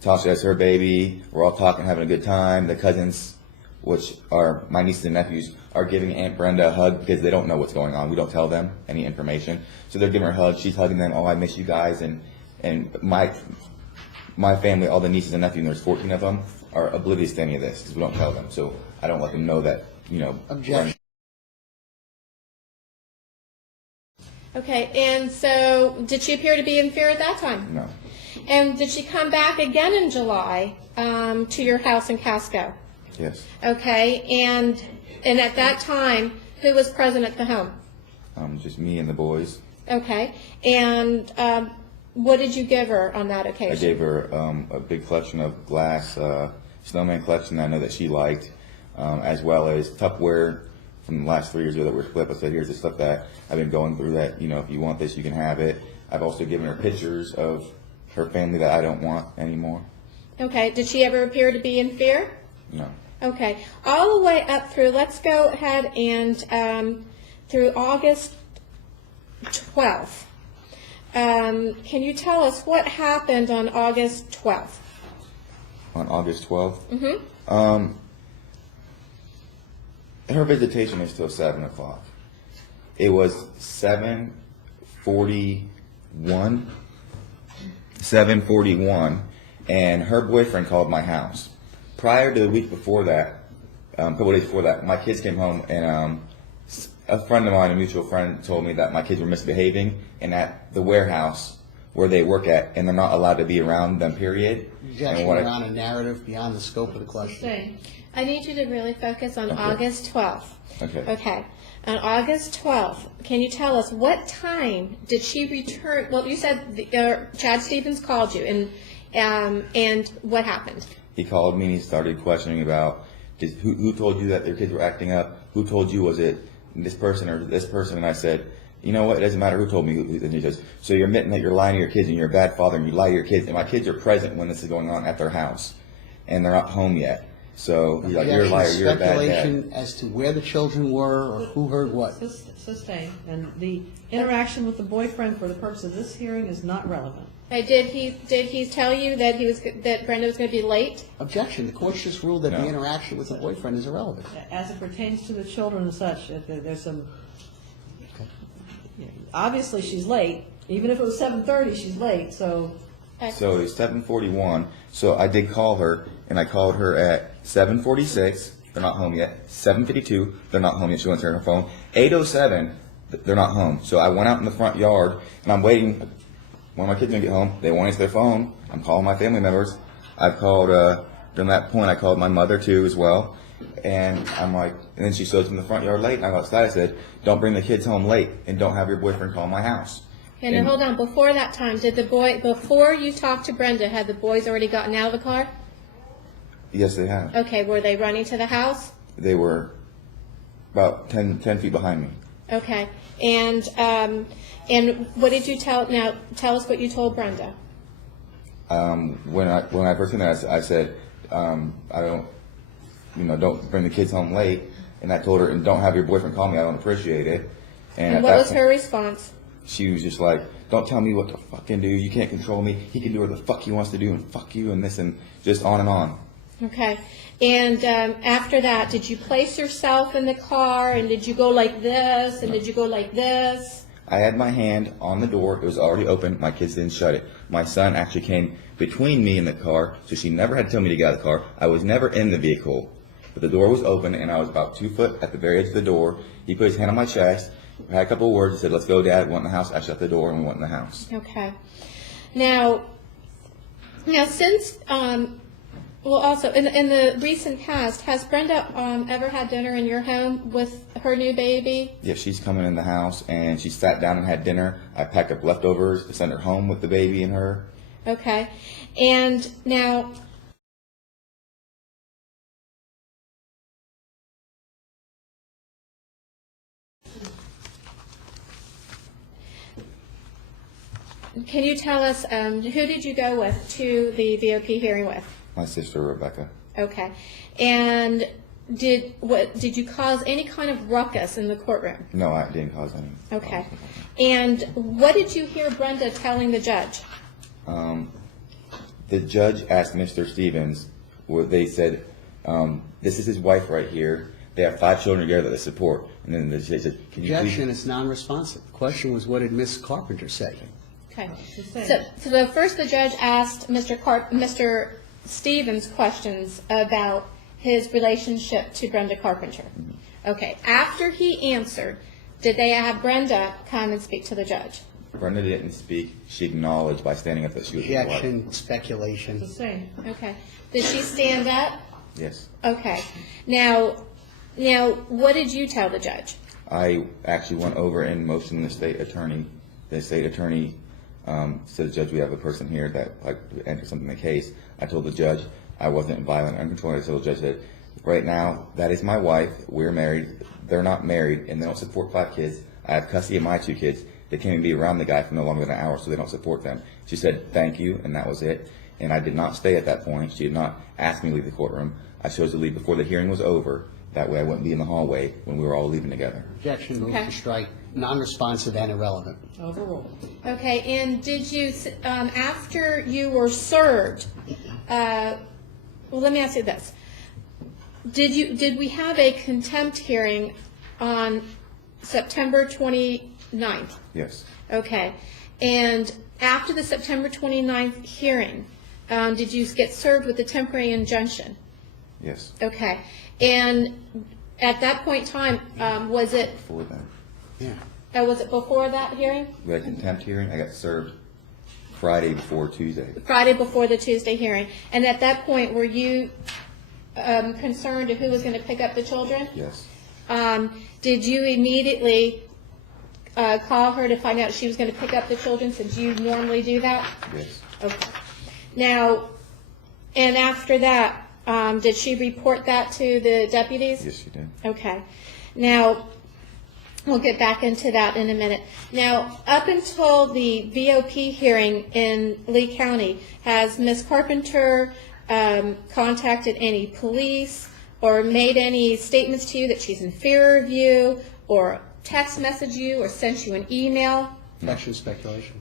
Tasha has her baby. We're all talking, having a good time. The cousins, which are my nieces and nephews, are giving Aunt Brenda a hug because they don't know what's going on. We don't tell them any information. So they're giving her a hug. She's hugging them. Oh, I miss you guys. And my family, all the nieces and nephews, and there's 14 of them, are oblivious to any of this because we don't tell them. So I don't let them know that, Objection. Okay, and so did she appear to be in fear at that time? No. And did she come back again in July to your house in Casco? Yes. Okay, and at that time, who was present at the home? Just me and the boys. Okay, and what did you give her on that occasion? I gave her a big collection of glass snowman collection that I know that she liked, as well as Tupperware from the last 3 years ago that were split. I said, here's the stuff that I've been going through that, if you want this, you can have it. I've also given her pictures of her family that I don't want anymore. Okay, did she ever appear to be in fear? No. Okay, all the way up through, let's go ahead and through August 12th. Can you tell us what happened on August 12th? On August 12th? Mm-hmm. Her visitation is till 7 o'clock. It was 7:41, and her boyfriend called my house. Prior to the week before that, a couple of days before that, my kids came home, and a friend of mine, a mutual friend, told me that my kids were misbehaving, and at the warehouse where they work at, and they're not allowed to be around them, period. Objection, And what Your Honor, narrative beyond the scope of the question. Sustained. I need you to really focus on Okay. August 12th. Okay. Okay. On August 12th, can you tell us what time did she return? Well, you said Chad Stevens called you, and what happened? He called me and he started questioning about who told you that their kids were acting up? Who told you? Was it this person or this person? And I said, you know what? It doesn't matter who told me. And he says, so you're admitting that you're lying to your kids and you're a bad father and you lie to your kids. And my kids are present when this is going on at their house, and they're not home yet. So he's like, you're a liar. You're a bad Speculation dad. as to where the children were or who heard what. Sustained. And the interaction with the boyfriend for the purpose of this hearing is not relevant. Did he tell you that Brenda was going to be late? Objection. The court just ruled that the No. interaction with the boyfriend is irrelevant. As it pertains to the children and such, there's some, obviously she's late. Even if it was 7:30, she's late, so. So it's 7:41. So I did call her, and I called her at 7:46. They're not home yet. 7:52. They're not home yet. She went to her phone. 8:07. They're not home. So I went out in the front yard, and I'm waiting. When my kids gonna get home, they won't answer their phone. I'm calling my family members. I've called, during that point, I called my mother too as well. And I'm like, and then she shows me in the front yard late, and I go outside. I said, don't bring the kids home late, and don't have your boyfriend call my house. And hold on, before that time, before you talked to Brenda, had the boys already gotten out of the car? Yes, they have. Okay, were they running to the house? They were about 10 feet behind me. Okay, and what did you tell us what you told Brenda. When I first came there, I said, I don't bring the kids home late. And I told her, and don't have your boyfriend call me. I don't appreciate it. And at what that was point, her response? She was just like, don't tell me what to fucking do. You can't control me. He can do what the fuck he wants to do, and fuck you, and this, and just on and on. Okay, and after that, did you place yourself in the car, and did you go like this, and did you go like this? I had my hand on the door. It was already open. My kids didn't shut it. My son actually came between me and the car, so she never had to tell me to get out of the car. I was never in the vehicle, but the door was open, and I was about 2 foot at the very edge of the door. He put his hand on my chest. I had a couple of words. He said, let's go, Dad. We went in the house. I shut the door, and we went in the house. Okay. Now since, also, in the recent past, has Brenda ever had dinner in your home with her new baby? Yeah, she's coming in the house, and she sat down and had dinner. I packed up leftovers to send her home with the baby and her. Okay. And now, can you tell us, who did you go with to the VOP hearing with? My sister, Rebecca. Okay. And did you cause any kind of ruckus in the courtroom? No, I didn't cause any. Okay. And what did you hear Brenda telling the judge? The judge asked Mr. Stevens, they said, this is his wife right here. They have 5 children together that they support. And then they said, can you Objection, please? it's non-responsive. The question was, what did Ms. Carpenter say? Okay. Sustained. So first the judge asked Mr. Stevens questions about his relationship to Brenda Carpenter. Okay. After he answered, did they have Brenda come and speak to the judge? Brenda didn't speak. She acknowledged by standing up that she was his wife. Objection, speculation. Sustained. Okay. Did she stand up? Yes. Okay. Now, what did you tell the judge? I actually went over and motioned the state attorney. The state attorney said, Judge, we have a person here that entered something in the case. I told the judge I wasn't violent or uncontrolled. I told the judge that right now, that is my wife. We're married. They're not married, and they don't support 5 kids. I have custody of my 2 kids. They can't even be around the guy for no longer than an hour, so they don't support them. She said, thank you, and that was it. And I did not stay at that point. She did not ask me to leave the courtroom. I chose to leave before the hearing was over. That way I wouldn't be in the hallway when we were all leaving together. Objection, move Okay. to strike. Non-responsive and irrelevant. Overruled. Okay, and did you, after you were served, well, let me ask you this. Did we have a contempt hearing on September 29th? Yes. Okay, and after the September 29th hearing, did you get served with a temporary injunction? Yes. Okay, and at that point in time, was it Before that. Yeah. was it before that hearing? We had a contempt hearing. I got served. Friday before Tuesday. Friday before the Tuesday hearing. And at that point, were you concerned of who was going to pick up the children? Yes. Did you immediately call her to find out she was going to pick up the children, since you normally do that? Yes. Okay. Now, and after that, did she report that to the deputies? Yes, she did. Okay. Now, we'll get back into that in a minute. Now, up until the VOP hearing in Lee County, has Ms. Carpenter contacted any police or made any statements to you that she's in fear of you, or text messaged you, or sent you an email? Action speculation.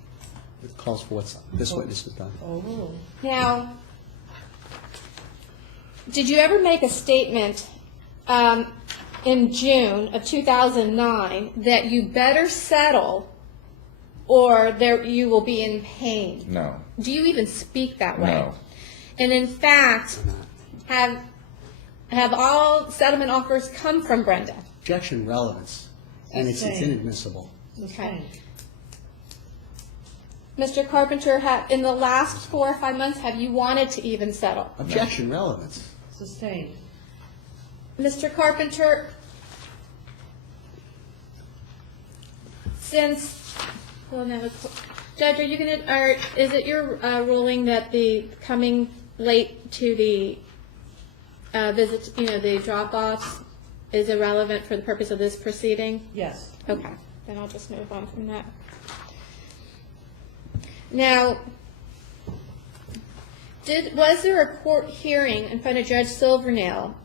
It calls for what this witness has done. Oh. Now, did you ever make a statement in June of 2009 that you better settle or you will be in pain? No. Do you even speak that way? No. And in fact, have all settlement offers come from Brenda? Objection relevance, and it's inadmissible. Okay. Mr. Carpenter, in the last 4 or 5 months, have you wanted to even settle? Objection relevance. Sustained. Mr. Carpenter, since, well, now, Judge, are you going to, or is it your ruling that the coming late to the visit, the drop-offs is irrelevant for the purpose of this proceeding? Yes. Okay, then I'll just move on from that. Now, was there a court hearing in front of Judge Silvernail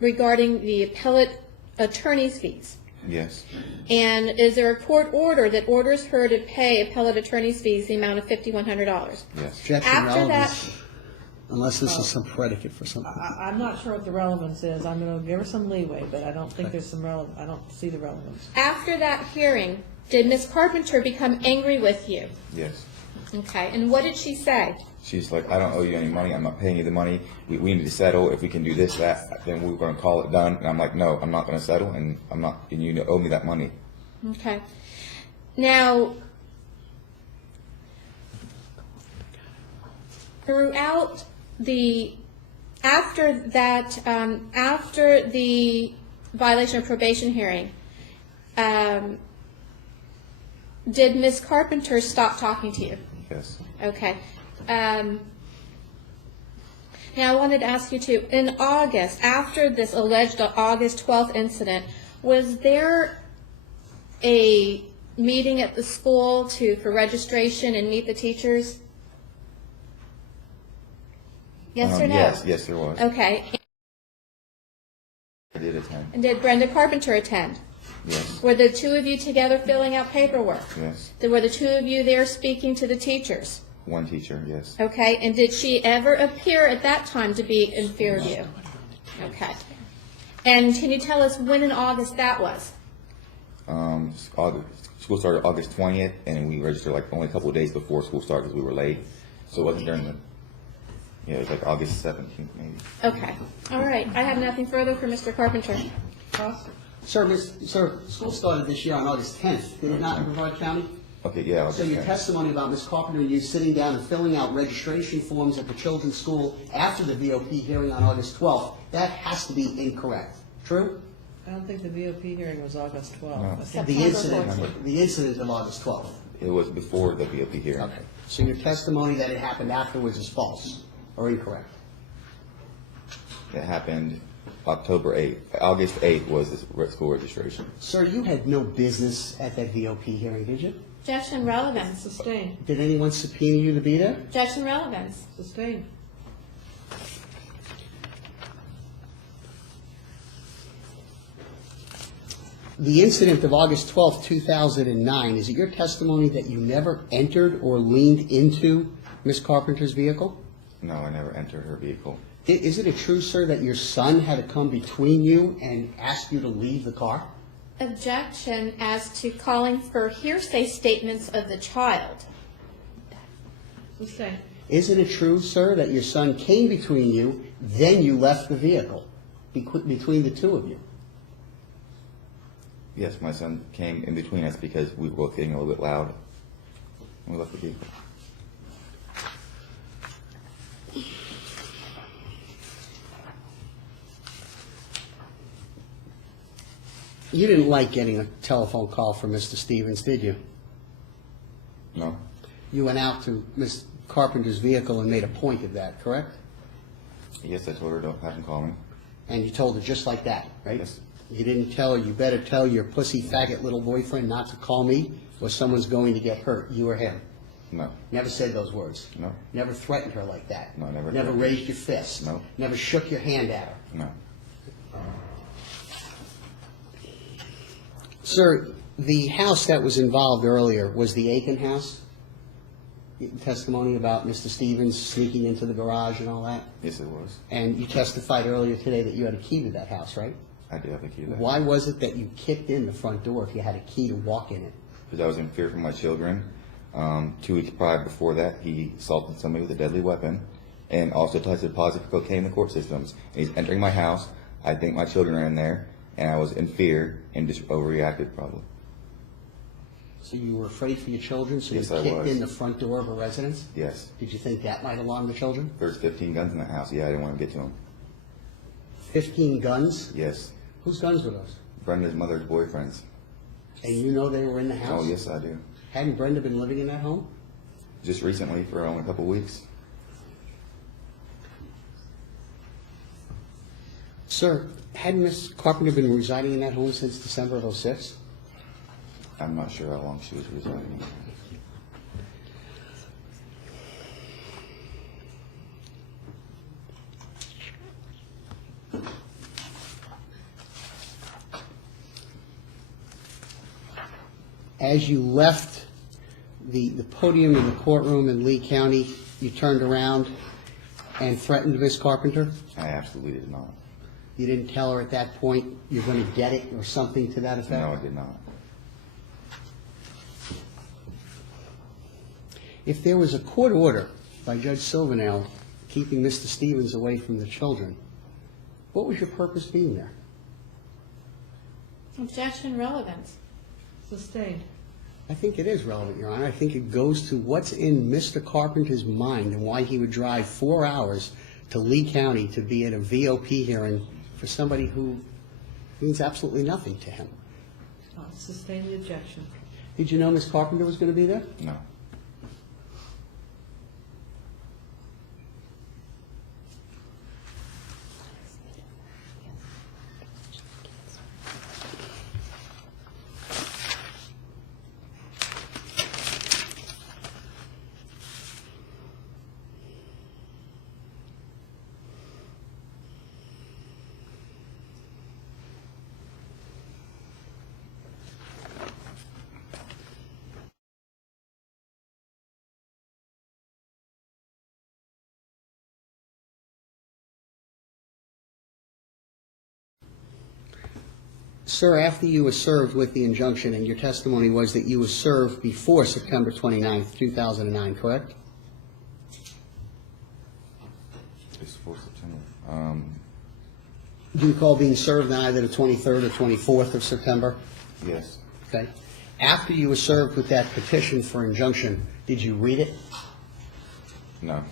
regarding the appellate attorney's fees? Yes. And is there a court order that orders her to pay appellate attorney's fees the amount of $5,100? Yes. Objection After relevance. Unless this is some predicate for something. I'm not sure what the relevance is. I'm going to give her some leeway, but I don't think there's some relevance. I don't see the relevance. After that hearing, did Ms. Carpenter become angry with you? Yes. Okay, and what did she say? She's like, I don't owe you any money. I'm not paying you the money. We need to settle. If we can do this, that, then we're going to call it done. And I'm like, no, I'm not going to settle, and you owe me that money. Okay. Now, throughout after the violation of probation hearing, did Ms. Carpenter stop talking to you? Yes. Okay. Now I wanted to ask you too, in August, after this alleged August 12th incident, was there a meeting at the school for registration and meet the teachers? Yes or no? Yes, there was. Okay. I did attend. And did Brenda Carpenter attend? Yes. Were the two of you together filling out paperwork? Yes. Were the two of you there speaking to the teachers? One teacher, yes. Okay, and did she ever appear at that time to be in fear of you? Okay. And can you tell us when in August that was? School started August 20th, and we registered like only a couple of days before school started because we were late. So it wasn't during it was like August 17th maybe. Okay. All right. I have nothing further for Mr. Carpenter. Sir, school started this year on August 10th. Did it not in Brevard County? Okay, yeah. So your testimony about Ms. Carpenter, you sitting down and filling out registration forms at the children's school after the VOP hearing on August 12th, that has to be incorrect. True? I don't think the VOP hearing was August 12th. No. I think The incident of August 12th. It was before the VOP hearing. Okay. So your testimony that it happened afterwards is false or incorrect? It happened October 8th. August 8th was the school registration. Sir, you had no business at that VOP hearing, did you? Objection relevance. Sustained. Did anyone subpoena you to be there? Objection relevance. Sustained. The incident of August 12th, 2009, is it your testimony that you never entered or leaned into Ms. Carpenter's vehicle? No, I never entered her vehicle. Is it true, sir, that your son had to come between you and ask you to leave the car? Objection as to calling for hearsay statements of the child. Sustained. Isn't it true, sir, that your son came between you, then you left the vehicle between the two of you? Yes, my son came in between us because we were both getting a little bit loud. We left the vehicle. You didn't like getting a telephone call from Mr. Stevens, did you? No? You went out to Ms. Carpenter's vehicle and made a point of that, correct? Yes, I told her don't have him call me. And you told her just like that, right? Yes. You didn't tell her, you better tell your pussy faggot little boyfriend not to call me or someone's going to get hurt, you or him. No. Never said those words. No. Never threatened her like that. No, never Never threatened. raised your fist. No. Never shook your hand at her. No. Sir, the house that was involved earlier was the Aiken house? Testimony about Mr. Stevens sneaking into the garage and all that? Yes, it was. And you testified earlier today that you had a key to that house, right? I did have the key to that. Why was it that you kicked in the front door if you had a key to walk in it? Because I was in fear for my children. 2 weeks prior before that, he assaulted somebody with a deadly weapon and also tested positive for cocaine in the court systems. And he's entering my house. I think my children are in there, and I was in fear and just overreacted probably. So you were afraid for your children, so Yes, you I kicked was. in the front door of a residence? Yes. Did you think that might alarm the children? There's 15 guns in that house. Yeah, I didn't want to get to them. 15 guns? Yes. Whose guns were those? Brenda's mother's boyfriends. And you know they were in the house? Oh, yes, I do. Hadn't Brenda been living in that home? Just recently for only a couple weeks. Sir, hadn't Miss Carpenter been residing in that home since December of '06? I'm not sure how long she was residing. As you left the podium in the courtroom in Lee County, you turned around and threatened Miss Carpenter? I absolutely did not. You didn't tell her at that point you're going to get it or something to that effect? No, I did not. If there was a court order by Judge Silvernail keeping Mr. Stevens away from the children, what was your purpose being there? Objection relevant. Sustained. I think it is relevant, Your Honor. I think it goes to what's in Mr. Carpenter's mind and why he would drive 4 hours to Lee County to be at a VOP hearing for somebody who means absolutely nothing to him. Sustain the objection. Did you know Miss Carpenter was going to be there? No. Sir, after you were served with the injunction, and your testimony was that you were served before September 29th, 2009, correct? It's 4 September. Do you recall being served on either the 23rd or 24th of September? Yes. Okay. After you were served with that petition for injunction, did you read it? No.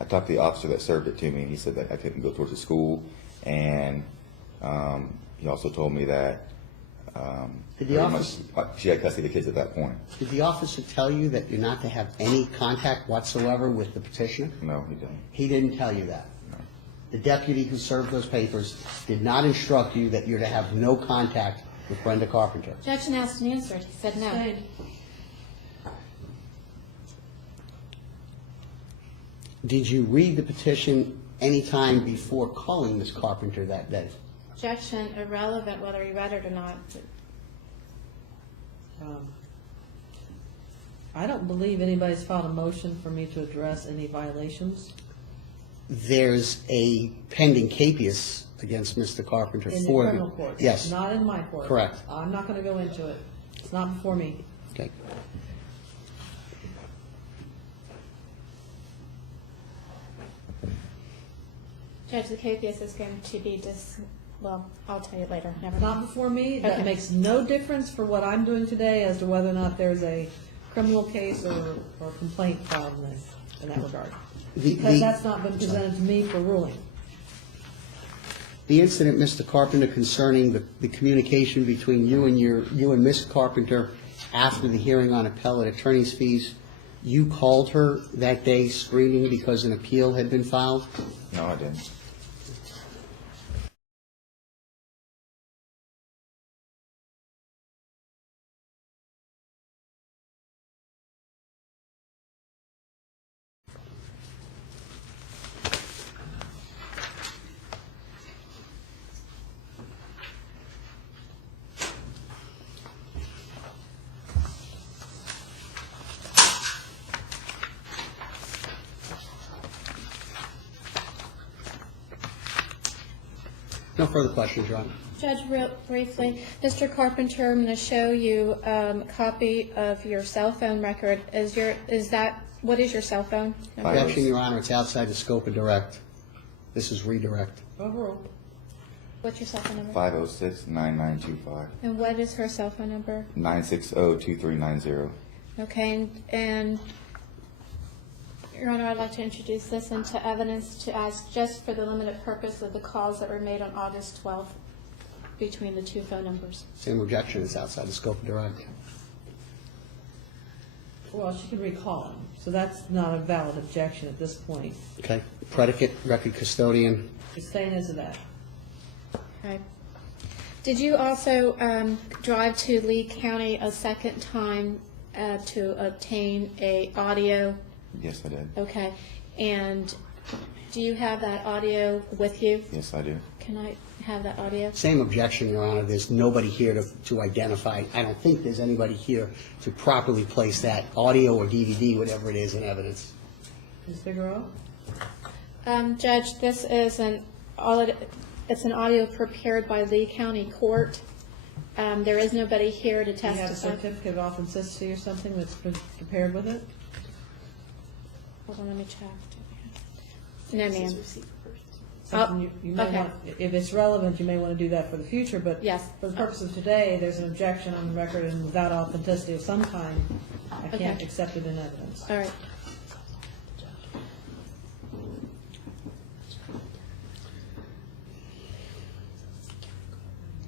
I talked to the officer that served it to me, and he said that I couldn't go towards the school, and he also told me that Did the she had custody of the kids at that point. Did the officer tell you that you're not to have any contact whatsoever with the petitioner? No, he didn't. He didn't tell you that? No. The deputy who served those papers did not instruct you that you're to have no contact with Brenda Carpenter? Judge asked and answered. He said no. Sustained. Did you read the petition any time before calling Ms. Carpenter that day? Objection irrelevant whether he read it or not. I don't believe anybody's filed a motion for me to address any violations There's a pending capias against Mr. Carpenter in the for criminal court. Yes. Not in my court. Correct. I'm not going to go into it. It's not before me. Okay. Judge, the capias is going to be well, I'll tell you later. Never Not mind. before me. That Okay. makes no difference for what I'm doing today as to whether or not there's a criminal case or complaint filed in that regard? The- Because the- that's not been presented to me for ruling. The incident, Mr. Carpenter, concerning the communication between you and Ms. Carpenter after the hearing on appellate attorney's fees, you called her that day screaming because an appeal had been filed? No, I didn't. No further questions, Your Honor. Judge, real briefly, Mr. Carpenter, I'm going to show you a copy of your cell phone record. What is your cell phone number? Objection, Your Honor, it's outside the scope of direct. This is redirect. Overruled. What's your cell phone number? 506-9925. And what is her cell phone number? 960-2390. Okay, and Your Honor, I'd like to introduce this into evidence to ask just for the limited purpose of the calls that were made on August 12th between the two phone numbers. Same objection, it's outside the scope of direct. Well, she can recall him, so that's not a valid objection at this point. Okay. Predicate, record custodian. Just staying as of that. Okay. Did you also drive to Lee County a second time to obtain a audio? Yes, I did. Okay. And do you have that audio with you? Yes, I do. Can I have that audio? Same objection, Your Honor. There's nobody here to identify. I don't think there's anybody here to properly place that audio or DVD, whatever it is, in evidence. Ms. Figueroa? Judge, this is it's an audio prepared by Lee County Court. There is nobody here to Do you have a testify. certificate of authenticity or something that's been prepared with it? Hold on, let me check. No, ma'am. Something you may okay. want, if it's relevant, you may want to do that for the future, but Yes. for the purpose of today, there's an objection on the record, and without authenticity of some kind, I can't Okay. accept it in evidence. All right.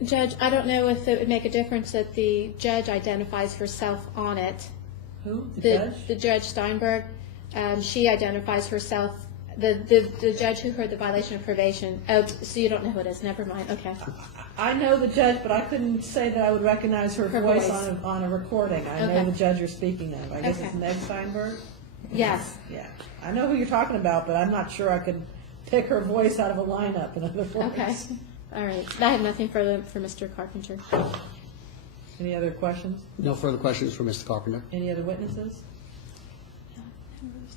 Judge, I don't know if it would make a difference that the judge identifies herself on it. Who? The judge? The Judge Steinberg, she identifies herself, the judge who heard the violation of probation. Oh, so you don't know who it is, never mind, okay. I know the judge, but I couldn't say that I would recognize her Her voice voice. on a recording. I know Okay. the judge you're speaking of. I guess it's Okay. Meg Steinberg? Yes, Yeah. I know who you're talking about, but I'm not sure I could pick her voice out of a lineup, in other words. okay, all right. I have nothing further for Mr. Carpenter. Any other questions? No further questions for Mr. Carpenter. Any other witnesses?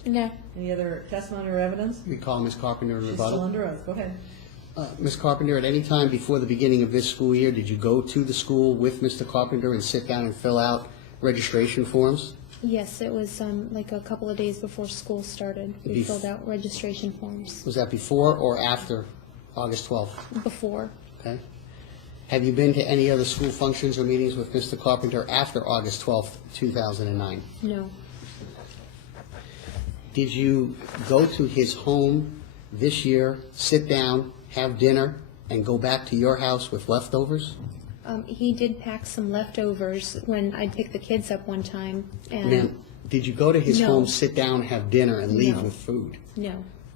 No, Any other testimony or evidence? We call Ms. Carpenter in She's still rebuttal. under oath, go ahead. Ms. Carpenter, at any time before the beginning of this school year, did you go to the school with Mr. Carpenter and sit down and fill out registration forms? yes, it was like a couple of days before school started. We Bef- filled out registration forms Was that before or after August 12th? before. Okay. Have you been to any other school functions or meetings with Mr. Carpenter after August 12th, 2009? No, Did you go to his home this year, sit down, have dinner, and go back to your house with leftovers? he did pack some leftovers when I picked the kids up one time, and Ma'am, did you go to his No. home, sit down, have dinner, and leave No. with food? no,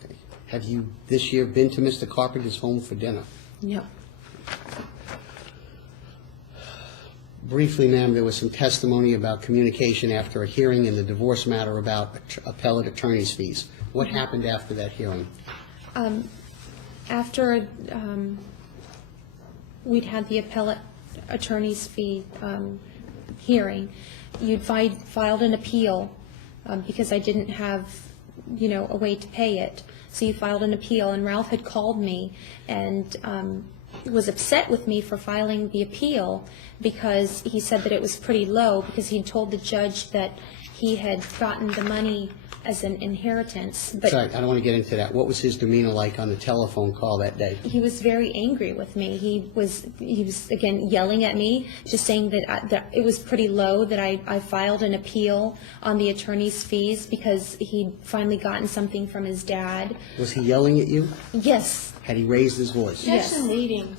Okay. Have you this year been to Mr. Carpenter's home for dinner? no. Briefly, ma'am, there was some testimony about communication after a hearing in the divorce matter about appellate attorney's fees. What happened after that hearing? After we'd had the appellate attorney's fee hearing, you'd filed an appeal because I didn't have, a way to pay it. So you filed an appeal, and Ralph had called me and was upset with me for filing the appeal because he said that it was pretty low because he'd told the judge that he had gotten the money as an inheritance, but Sorry, I don't want to get into that. What was his demeanor like on the telephone call that day? he was very angry with me. He was again yelling at me, just saying that it was pretty low, that I filed an appeal on the attorney's fees because he'd finally gotten something from his dad. Was he yelling at you? Yes. Had he raised his voice? Yes. Objection leading.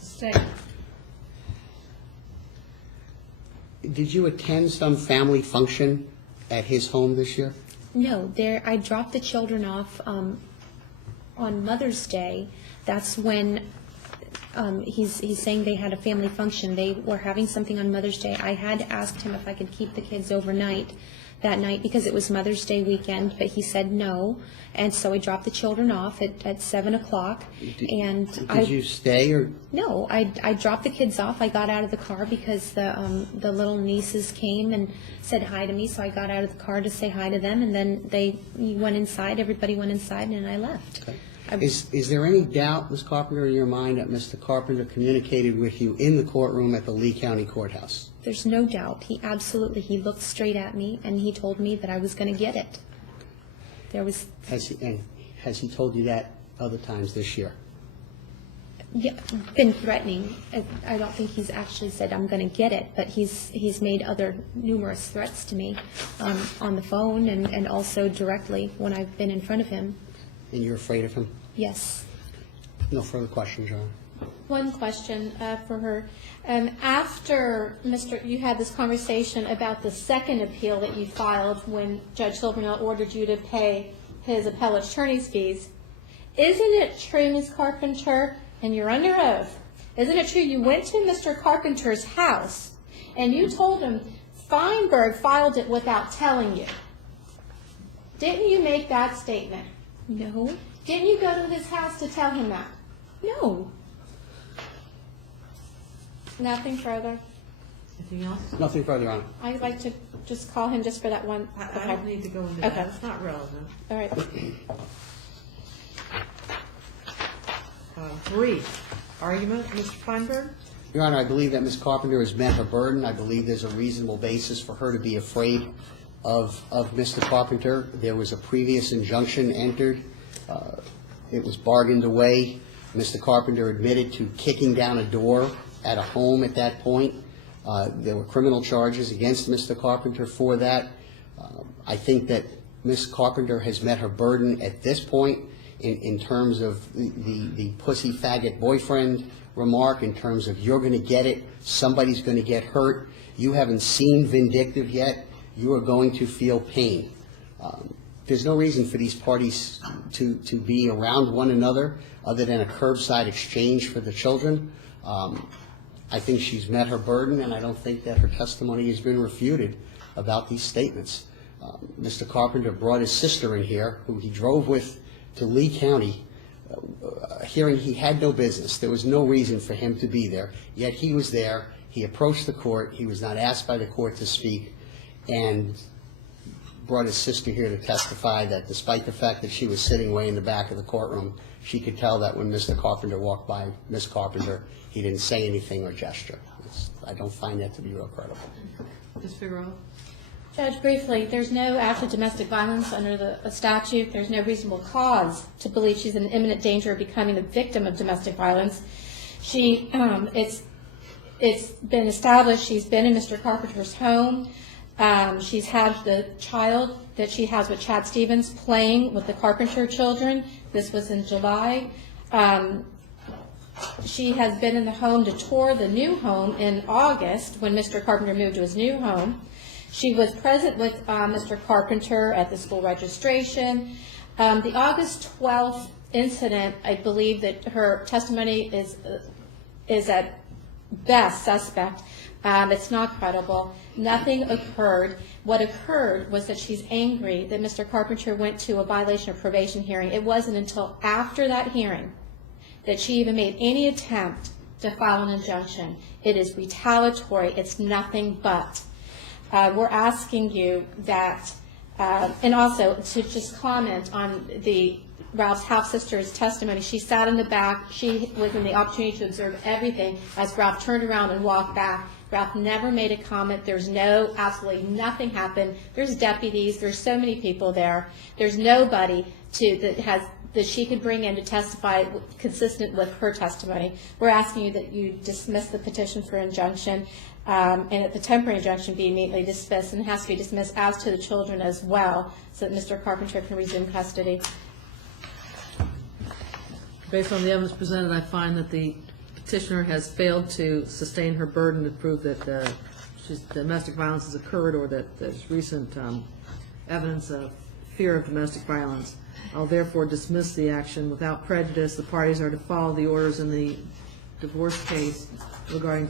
Stay. Did you attend some family function at his home this year? No, I dropped the children off on Mother's Day. That's when he's saying they had a family function. They were having something on Mother's Day. I had asked him if I could keep the kids overnight that night because it was Mother's Day weekend, but he said no. And so I dropped the children off at 7 o'clock. Did you stay or? No, I dropped the kids off. I got out of the car because the little nieces came and said hi to me, so I got out of the car to say hi to them, and then they went inside, everybody went inside, and I left. Okay. Is there any doubt, Ms. Carpenter, in your mind that Mr. Carpenter communicated with you in the courtroom at the Lee County Courthouse? There's no doubt. He looked straight at me, and he told me that I was going to get it. Has he told you that other times this year? Yeah, been threatening. I don't think he's actually said I'm going to get it, but he's made other numerous threats to me on the phone and also directly when I've been in front of him. And you're afraid of him? Yes. No further questions, Your Honor. One question for her. After you had this conversation about the second appeal that you filed when Judge Silvernail ordered you to pay his appellate attorney's fees, isn't it true, Ms. Carpenter, and you're under oath, isn't it true you went to Mr. Carpenter's house and you told him Feinberg filed it without telling you? Didn't you make that statement? No. Didn't you go to his house to tell him that? No. Nothing further? Anything else? Nothing further, Your Honor. I'd like to just call him just for that one. I don't need to go into Okay. that. It's not relevant. All right. Brief argument, Mr. Feinberg? Your Honor, I believe that Ms. Carpenter has met her burden. I believe there's a reasonable basis for her to be afraid of Mr. Carpenter. There was a previous injunction entered. It was bargained away. Mr. Carpenter admitted to kicking down a door at a home at that point. There were criminal charges against Mr. Carpenter for that. I think that Ms. Carpenter has met her burden at this point in terms of the pussy faggot boyfriend remark, in terms of you're going to get it, somebody's going to get hurt, you haven't seen vindictive yet, you are going to feel pain. There's no reason for these parties to be around one another other than a curbside exchange for the children. I think she's met her burden, and I don't think that her testimony has been refuted about these statements. Mr. Carpenter brought his sister in here, who he drove with to Lee County, hearing he had no business. There was no reason for him to be there, yet he was there. He approached the court. He was not asked by the court to speak, and brought his sister here to testify that despite the fact that she was sitting way in the back of the courtroom, she could tell that when Mr. Carpenter walked by Ms. Carpenter, he didn't say anything or gesture. I don't find that to be real credible. Ms. Figueroa? Judge, briefly, there's no act of domestic violence under the statute. There's no reasonable cause to believe she's in imminent danger of becoming a victim of domestic violence. It's been established she's been in Mr. Carpenter's home. She's had the child that she has with Chad Stevens playing with the Carpenter children. This was in July. She has been in the home to tour the new home in August when Mr. Carpenter moved to his new home. She was present with Mr. Carpenter at the school registration. The August 12th incident, I believe that her testimony is at best suspect. It's not credible. Nothing occurred. What occurred was that she's angry that Mr. Carpenter went to a violation of probation hearing. It wasn't until after that hearing that she even made any attempt to file an injunction. It is retaliatory. It's nothing but. We're asking you that, and also to just comment on the Ralph's half-sister's testimony. She sat in the back. She was in the opportunity to observe everything as Ralph turned around and walked back. Ralph never made a comment. There's absolutely nothing happened. There's deputies. There's so many people there. There's nobody that she could bring in to testify consistent with her testimony. We're asking you that you dismiss the petition for injunction, and that the temporary injunction be immediately dismissed, and it has to be dismissed as to the children as well, so that Mr. Carpenter can resume custody. Based on the evidence presented, I find that the petitioner has failed to sustain her burden to prove that domestic violence has occurred, or that there's recent evidence of fear of domestic violence. I'll therefore dismiss the action without prejudice. The parties are to follow the orders in the divorce case regarding